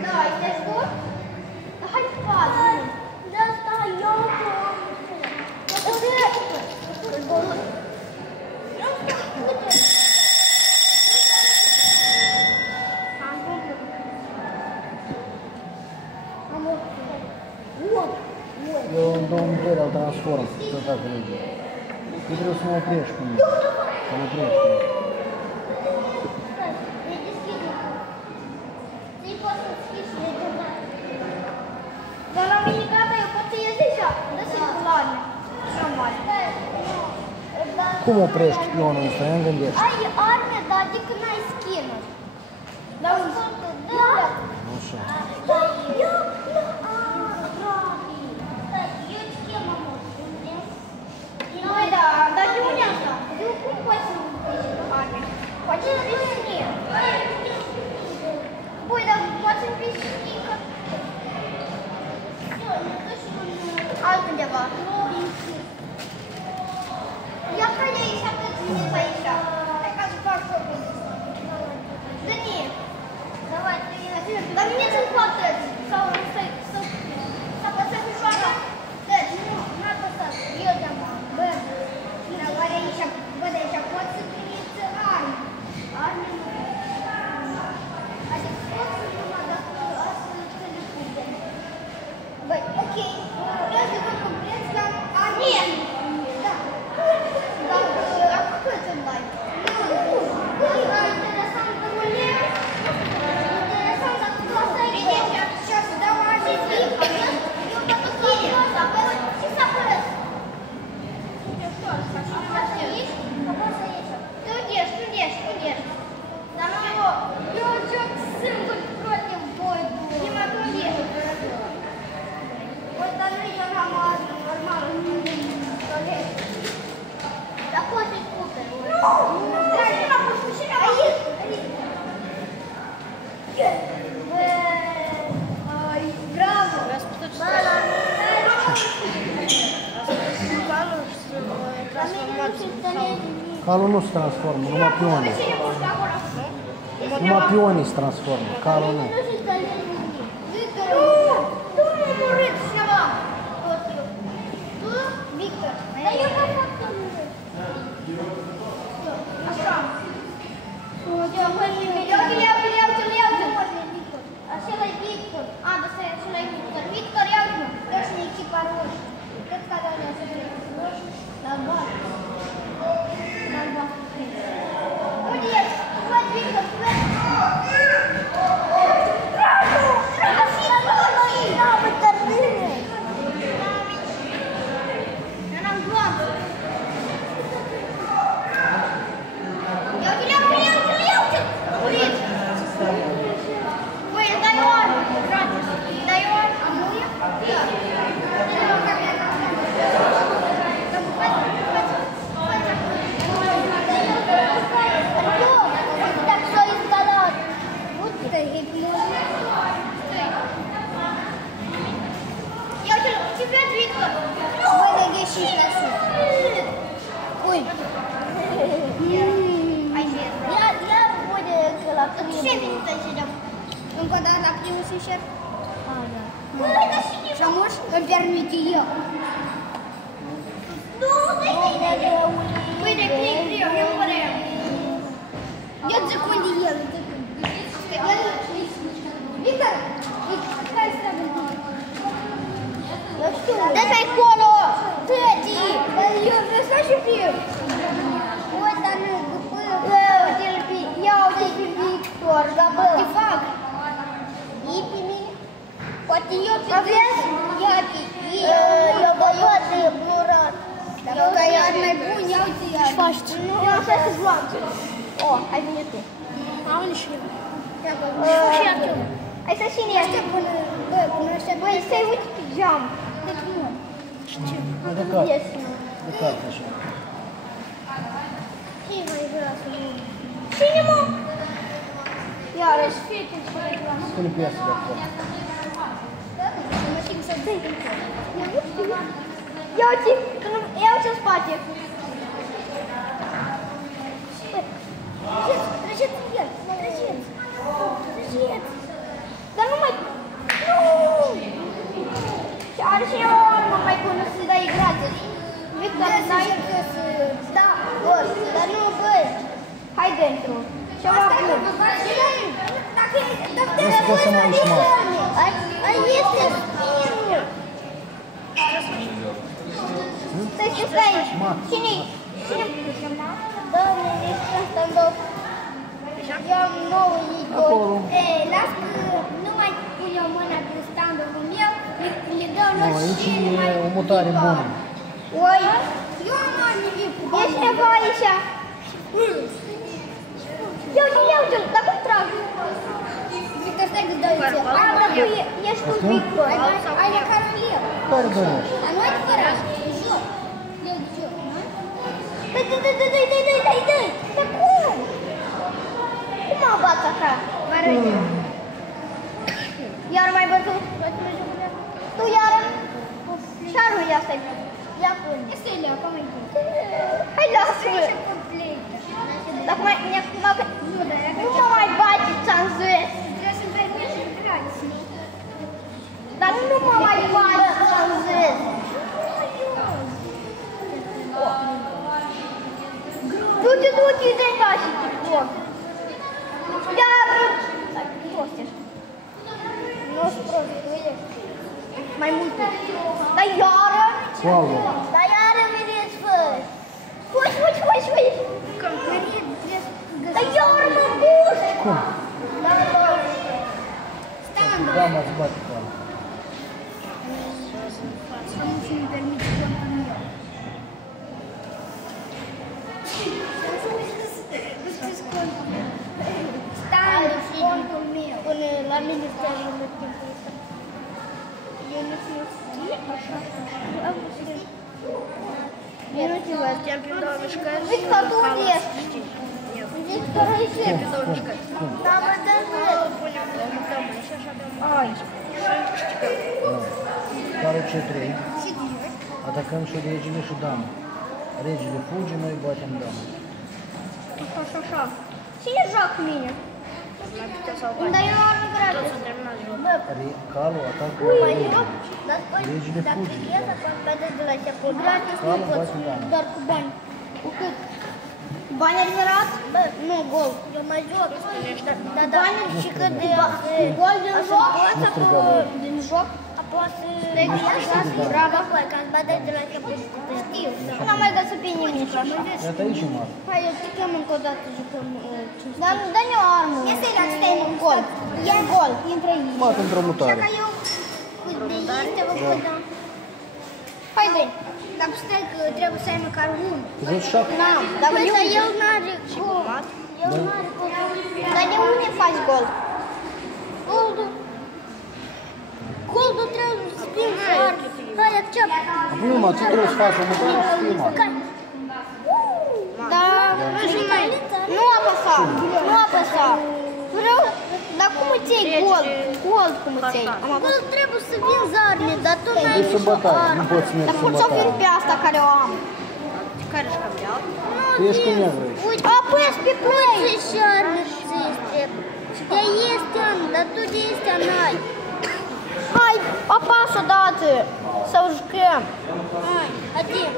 Da, este scurt? Hai, faci. De asta eu Eu în 2003 îl transform, tot așa lege. Tu trebuie să mă oprești cu mine. Să mă oprești cu mine. Dar la mine gata, eu pot să ies deja. Dă-se cu arme. Așa mare. Cum oprești pionul ăsta? Ia-mi gândești. Ai arme, dar adică n-ai skin-uri. Dar da. Așa. Noi da, dar de unde asta? De cum poți să arme? Poate să fii știe. Băi, dar poate să fii știe că... Altundeva. Ia că aici, că ține pe aici. Hai ca să fac șopul. Dă-ne. Ok. Vreau să vă complet la Нет. Да. А какой это лайк? Интересант гуле. Интересант класса. Сейчас давай здесь. И вот это класс. И сапрес. Да ну его. Я что-то сын против боя. Не могу ехать. Вот даже я нормально. Такой ты купер. Браво! Calul nu se transformă, numai pionii. Numai pionii se transformă, calul nu. Victor, dar eu vă fac așa. Acela e Victor. A, da, acela e Victor. Victor, ia-l-mă. Dă-și în echipa roșie. Cred că dau să roșie. La bani. La bani. Unde ești? Văd, Victor, văd. Bravo! Bravo, tărbine! N-am glonț. Iau-te-l! Uite! Ой, дай он, братец, дай он, а ну я? Так что из канала? Вот ты, я тебя Виктор. Ой, я еще спрошу. Ой. Я буду колокольчик. Ты все видишь, сидим. Încă o dată la primul sincer? A, da. Băi, dar și nici... Și amuși îl permite eu. Nu, dai! Băi, de plin, eu vreau. Eu zic unde el, Victor, hai să vedem. Eu știu. Dă-te acolo! Tăti! Eu vreau să și fiu. Oi, dar nu, după... Iau-te pe Victor, gabă. Ce fac? И по мне. Поти я боюсь Мурат. Только я одна буду, я у тебя. Шпашки. Ну, я сейчас звоню. О, а меня ты. А он еще. Я говорю. А это синий. Ой, стой, вот джам. Так ну. De cap. De cap, așa. Cine mă? Iarăși fete. Spune piesă de acolo. Я у тебя спать. Дрожец. Да ну мать. А еще мама будет сюда играть. Виктор, да, вот, да ну вы. Хайде. Что могу? Если сама ушла. А если спину? Ты что стоишь? Синий. Да, мне стандофф. Я новый идет. Las că nu mai pun eu mâna pe standul meu, le dau noi Aici și e o mutare bună. Oi, eu am nimic. Ești ceva aici. Iau-te, dar cum trag? Victor, stai că dă-i ție. Dar tu ești un Victor. Ai de Carolina. Care dorești? Dar nu ai de căraj. De joc. Eu de joc. Dă-i. Dar cum? Cum mă bat așa? Iar mai bătut? Tu iară? Șarul ia stai. Ia pune. Este Ilea, cum ai zis? Hai, lasă-mă. Dar cum nu mă mai bate, ți-am zis. Trebuie să întrebi și dragi. Dar nu mă mai bate, ți-am zis. Du-te, dă-i bași, TikTok. Iar... Prost ești. Nu-ți prost, tu ești. mai multe. Dar iară? Cu albul. Dar iară vedeți, fă. Fugi. Cam Dar iară mă gust! Cum? Standard. Dama îți bate cu albul. Să nu și-mi permite contul meu. Nu-ți contul meu. Standard contul meu. Până la mine stai în timpul ăsta. Eu nu știu așa. Eu nu știu, te-am prin două mișcări. Victor, tu unde ești? Victor, aici e. Prin două mișcări. Da, mă dăm Punem, dăm aici și așa dăm Aici. și câștigăm. Care C3. Atacăm și regele și dama. Regele fuge, noi batem dama. Așa. Cine joacă cu mine? Mai putea să o Îmi dai bani. o armă gravă. Toți sunt terminat jocul. Calul atacă regele. Regele fuge. Calul bate dama. Doar cu bani. Cu cât? Bani adevărat? Nu, gol. Eu mai joc. Da, Bani Și că de gol din joc? Nu striga voi. Din joc? poate Bravo. că ați bate de la început. Știu. Nu am mai găsit pe nimic așa. Iată aici, mă. Hai, eu jucăm încă o dată, jucăm. Dar dă-ne o armă. Ia să-i la stai în gol. Ia gol. Intră aici. Mă, într-o mutare. Dacă eu de este vă pot da. Hai, dă Dar stai că trebuie să ai măcar unul. Vreți șapte? Na, dar Păi, de dar unde? el n-are gol. El n-are gol. Dar de unde faci gol? Goldul trebuie să fie clar. Hai, accept. Acum nu, mă, tu trebuie să faci o mutare să fie mare. Dar nu apăsa. Nu apăsa. Vreau, dar cum îți iei gol? Gol cum îți iei? Gol trebuie să vinzi arme, dar tu n-ai Deci să nicio bătaie, nu armă. poți să mergi Dar să pot să vin bătaie. pe asta care o am. Care și capial? Tu ești cu negră aici. Uite, Apăs pe play. ce și arme ți-ți trebuie. Și de este an, dar tu de este an ai. Hai, apasă odată. Să o jucăm. Hai, adio.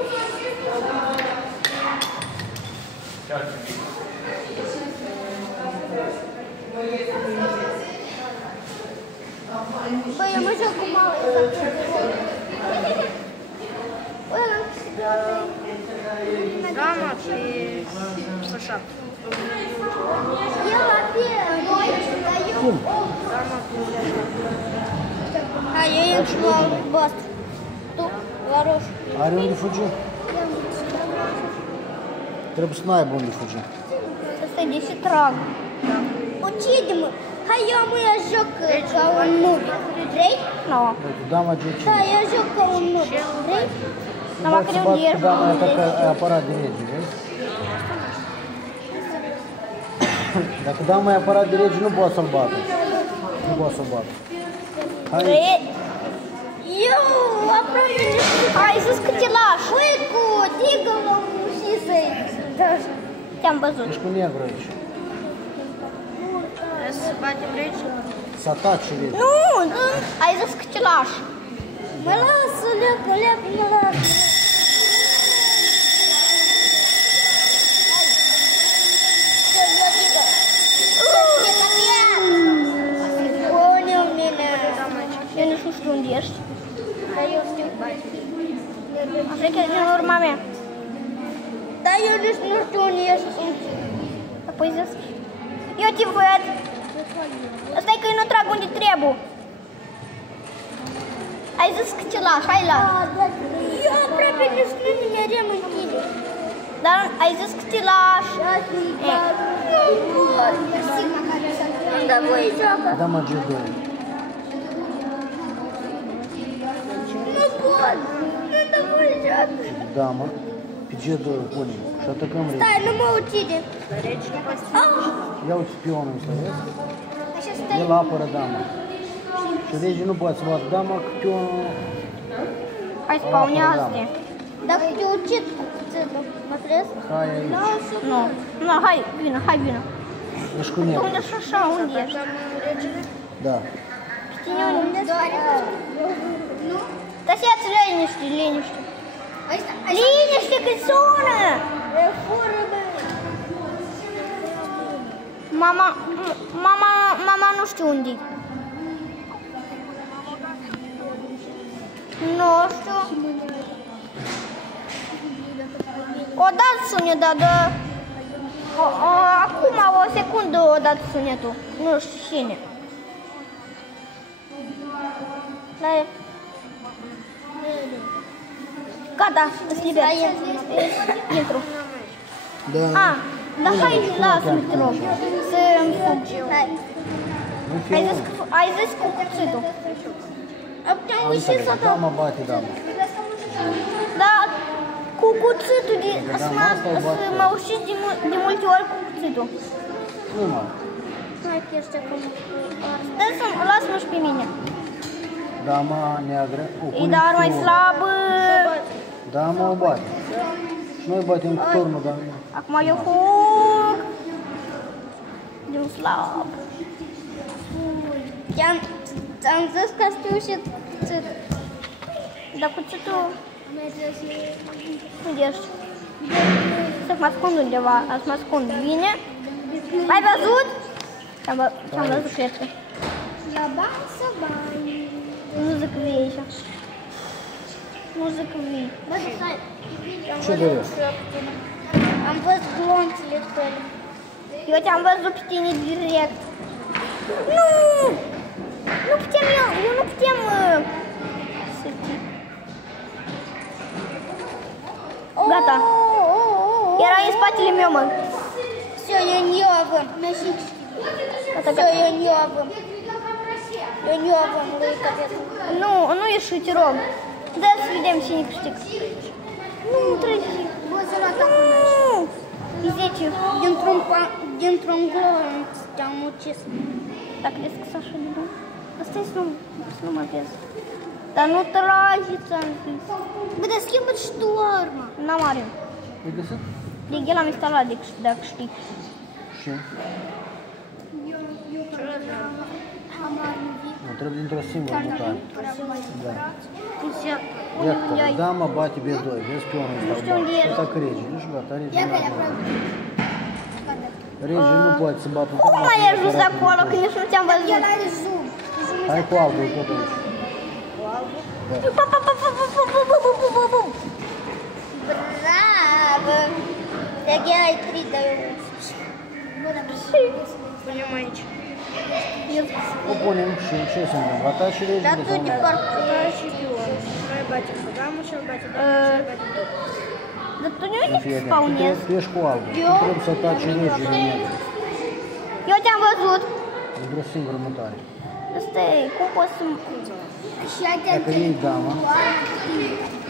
Băi, eu mă joc cu mama. Băi, l-am câștigat. Da, mă, pe așa. El la pierd. Dar eu... Cum? Hai, eu intru la albastru. Tu, la roșu. Are unde fugi? Trebuie să nu aibă unde fugi. Asta e deși trag. Ucide-mă. Hai, eu mă ia joc ca un noob. Vrei? Nu. Uite, dama G5. Da, eu joc ca un noob. Vrei? Nu poți să bați cu dama aia că ai apărat de rege, vezi? Dacă dama ai apărat de rege, nu poți să-l bată. Nu poți să-l bată. Hai, Eu aproape nu știu. Hai, zis că te lași. Băi, cu tigă-mă și să-i... Te-am văzut. ești cu negru aici. Trebuie să batem regi. Să ataci rege. Nu, ai zis că te lași. Mă lasă, leacă, mă lasă. Eu nu știu unde ești. Dar eu știu. Așa că e din urma mea. Dar eu nu știu unde ești. Apoi zis. Eu te văd. Asta e că eu nu trag unde trebuie. Ai zis că te lași, hai la. Eu aproape nu știu nimeream în tine. Dar ai zis că te lași. Da, voi joacă. Dama G2. Nu pot. Nu, da, voi joacă. Dama. Pe G2 punem. Și atacăm rege. Stai, nu mă ucide. Regi nu poți. Ia uite spionul ăsta, vezi? Așa stai. El apără dama. Și rege nu poate să bată dama, că pionul... Hai spawnează-te. Dacă te ucid cu cuțitul, mă crezi? Hai aici. Lasă. Nu, nu, hai, vină. Ești cu Tu negru. unde și așa, unde ești? Da. Pe tine unde? Tăsiați liniște. Liniște că sună! E fură, bă. Mama nu știu unde. Așa. O dat sunet, dar acum o secundă o dat sunetul. Nu știu cine. Gata, îți liber. Intru. Da. Dar hai, lasă-mi, te rog, să îmi fugi. Ai zis cu cuțitul. Am înțeles, dama bate dama. Da, cu cuțitul, să mă ușiți de multe ori cu cuțitul. Nu mă. Hai că ești acum. Lasă-mă și pe mine. Dama neagră. E dar mai slabă. Dama o bate. Și noi batem cu turnul, dar nu. Acum eu fug. De un slab. Ți-am zis că știu și cuțitul. Dar cuțitul... Unde ești? Să mă ascund undeva, să mă ascund. Bine? Ai văzut? Ce-am văzut, cred că. La bani să bani. Nu zic că vii aici. Nu zic că vii. Bă, stai. Ce dorești? Am văzut glonțile tale. Eu te-am văzut pe tine direct. Nu! Nu putem eu nu putem să țip. Gata. Era în spatele meu, mă. Все, я не авам. Все, я не авам. Я не avem lui Căpet. Nu ieși, te rog. Da să vedem cine câștigă. Nu trebuie. Bă, să nu atacul meu. E 10. Dintr-un glonț te-am ucis. Dar crezi că s-a așa de bun? Asta e să nu mă vezi. Dar nu tragi, ți-am zis. Bă, dar schimbă-ți și tu arma. N-am are. Ai găsit? De el am instalat, dacă știi. Și? Am arme vii. Nu, trebuie dintr-o singură mutare. Da. Unde Iată, ai? dama bate B2, vezi pionul ăsta. știu unde e. Atacă rege, nu știu, gata, rege Ia nu că e are. aproape. Rege nu poate să bată Cum dama. mai ai ajuns acolo, că nici nu te-am văzut? El are zoom. Hai cu albul tot aici. Bravo! Так я и 3 даю. Punem aici. O punem și ce se întâmplă? Ataci și rege. Dar tu de parcă Da, și pion. Noi batem cu damă și el bate damă și el bate două. Dar tu nu Să uite fie că atent. spawnezi. Tu ești cu albul. Tu trebuie să ataci regele negru. Eu te-am văzut. Într-o singură mutare. Asta e, cum poți să... și atent. Dacă iei dama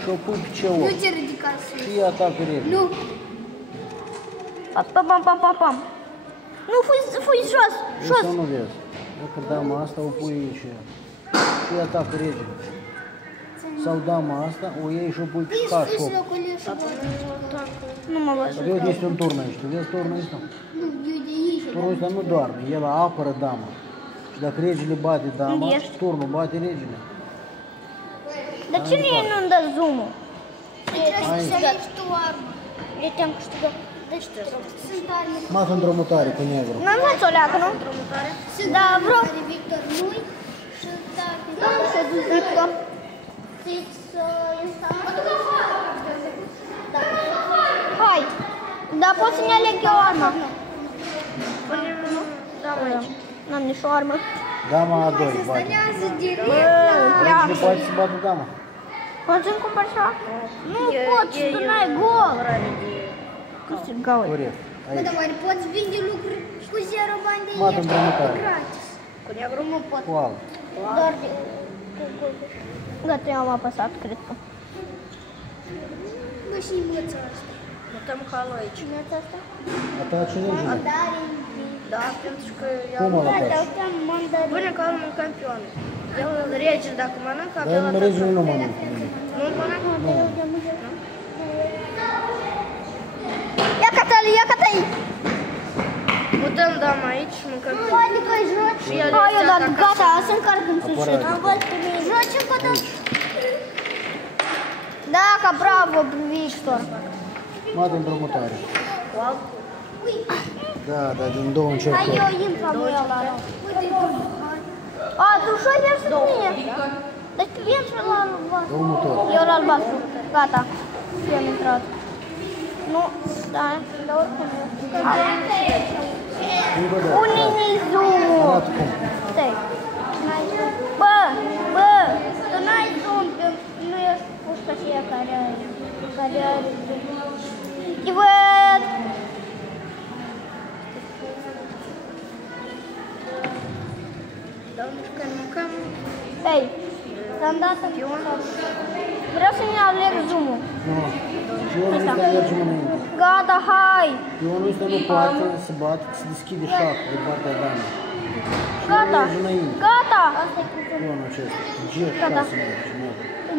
și o pui pe ce Nu ochi te ridica sus. și atacă regele. Nu. Pam. Nu, fui jos, Vezi jos. sau nu vezi? Dacă dama asta o pui aici și atacă regele. Sau dama asta o iei și o pui pe ca Sus șoc. loculești. Nu mă văd. Vezi că este un turn aici. Tu vezi turnul ăsta? Nu, eu de aici. Turnul ăsta nu doarme, el apără dama. Și dacă regele bate dama, Unde ești? turnul bate regele. Dar cine nu-mi dă zoom-ul? Trebuie să alegi tu armă. Eu te-am câștigat. Deci sunt arme. Mat într-o mutare cu negru. Nu învăț o leacă, nu? Sunt Da, vreau. arme Victor nu-i și dacă Nu se ducă. să instalăm. Hai. Dar pot să ne aleg eu arma. Punem damă aici. N-am nici o armă. Dama a 2 bate. Instalează direct. Regele poate să bată dama. Poți să-mi cumpăr așa? Nu pot, tu n-ai gol. Că se gaui. Corect. Bă, Aici. dar oare poți vinde lucruri cu 0 bani de Mat el? într-o mutare. Gratis. Cu negru nu pot. Cu alb. Doar de... Gata, eu am apăsat, cred că. Bă, și măța asta. Mutăm halul aici. Măța asta? Ataci regele. Da, pentru că Cum eu... îl ataci? Uite, mandarin. Pune ca un campion. El regele dacă mănâncă, Dar apel regele nu mănâncă nimic. Nu mănâncă? Ia Cătălii! Mutăm dama aici și mâncăm pion. Adică joci. Și el Hai, eu este dar atacat. gata, sunt care cum se Apărare. știe. Am văzut pe mine. Joci încă o dată. Da, ca bravo, Victor. Mat într-o mutare. Cu alb. Da, din două Hai, încercări. eu intru la ăla. Uite, A, tu și ai mers cu mine. Dar Galben și la albastru. Următor. Eu la albastru. Gata. Eu am intrat. Nu, da, dar oricum. Încă două. Unii zoom-ul. Arată cum. Stai. Bă, tu n-ai zoom, că nu ești pușca aceea care are zoom. Te văd! Ei, ți-am dat vreau să-mi aleg zoom-ul. Nu. Pionul ăsta mergem înainte. Gata, hai! Pionul ăsta nu poate să bată, să deschide șahul de partea damei. Gata! Merge înainte. Gata! Pionul acesta. G6 Gata. merge.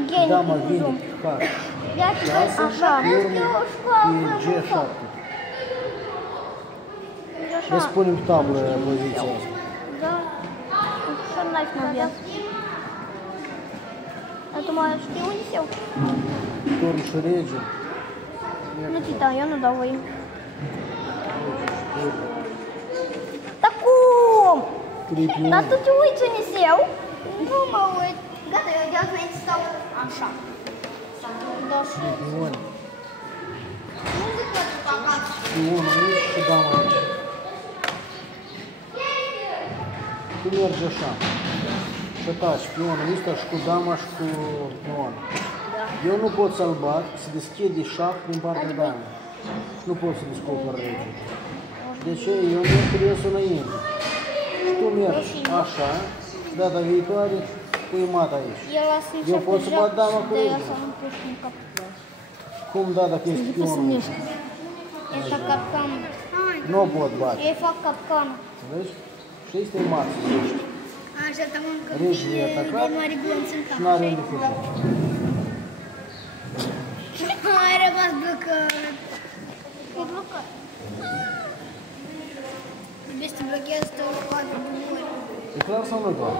Geni Dama cu vine zoom. pe care. Așa. Pe urmă, pe G7. Le spunem pe tablă poziția asta. Da. Și n-ai să mă viață. Dar tu mai știi unde eu? Turn și rege. Nu ți-i eu nu dau voi. Dar cum? Trei Dar tu te uiți unde eu? Nu mă uit. Gata, eu de altfel stau așa. pioni. Nu zic că tu acasă. Pionul aici și dama aici. Tu mergi așa. Și taci pionul ăsta și cu dama și cu pion. Eu nu pot să-l bat, să deschide șah din partea damei. Nu pot să descoper regele. De ce? Eu merg cu resul înainte. Și tu mergi așa, și data viitoare pui mat aici. Eu pot să bat dama cu regele. Cum da dacă este pionul? Este capcan. Nu pot bate. Ei fac capcan. Vezi? Și este mat să ești. Așa, dar mă încă Regele e atacat mare glonț în și cap. n-are unde fugă. Ai rămas blocat. E blocat. Trebuie să te blochezi tot toate bune. E clar sau nu clar?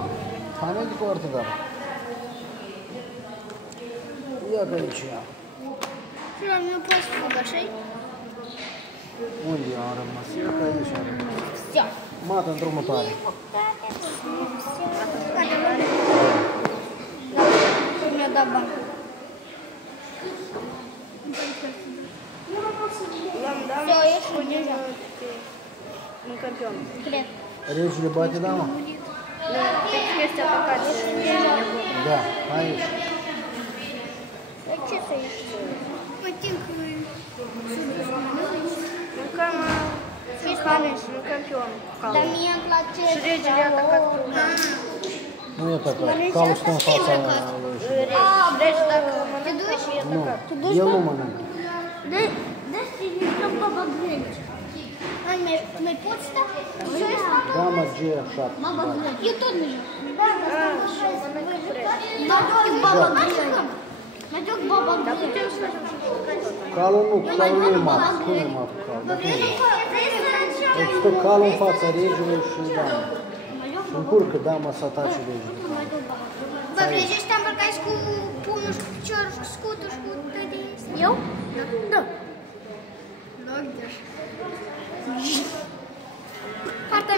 Hai mai departe, dar. Ia că aici ia. Și la mine poți fugă, așa-i? Unde am rămas? Ia că aici am rămas. Все. Mată îndrumătoare. Mi-a dat bani. Все, ești în campion. Cred. Regele bate dama? Ești atacat. Da, aici. Dar ce să ieși? Mâncăm Haneș, în campion. Dar mie îmi place. Și regele a atacat cu Nu e atacat. Calul stă în fața lui. Rege dacă mănâncă și e Nu, atacat. el nu mănâncă. Deci jucăm baba greci. Mai poți sta? Dama G7. Baba greci. Eu tot nu joc. Mă joc baba greci. Mă joc baba greci. Calul nu, calul nu e mat. Cum e mat cu calul? Dacă nu e mat. Deci stă calul în fața regelui și dama. Și încurcă dama să atace regele. Bă, vrei să te îmbrăcai cu pumnul și cu piciorul și cu scutul și cu tătii? Eu? Da. Loc de așa. Parcă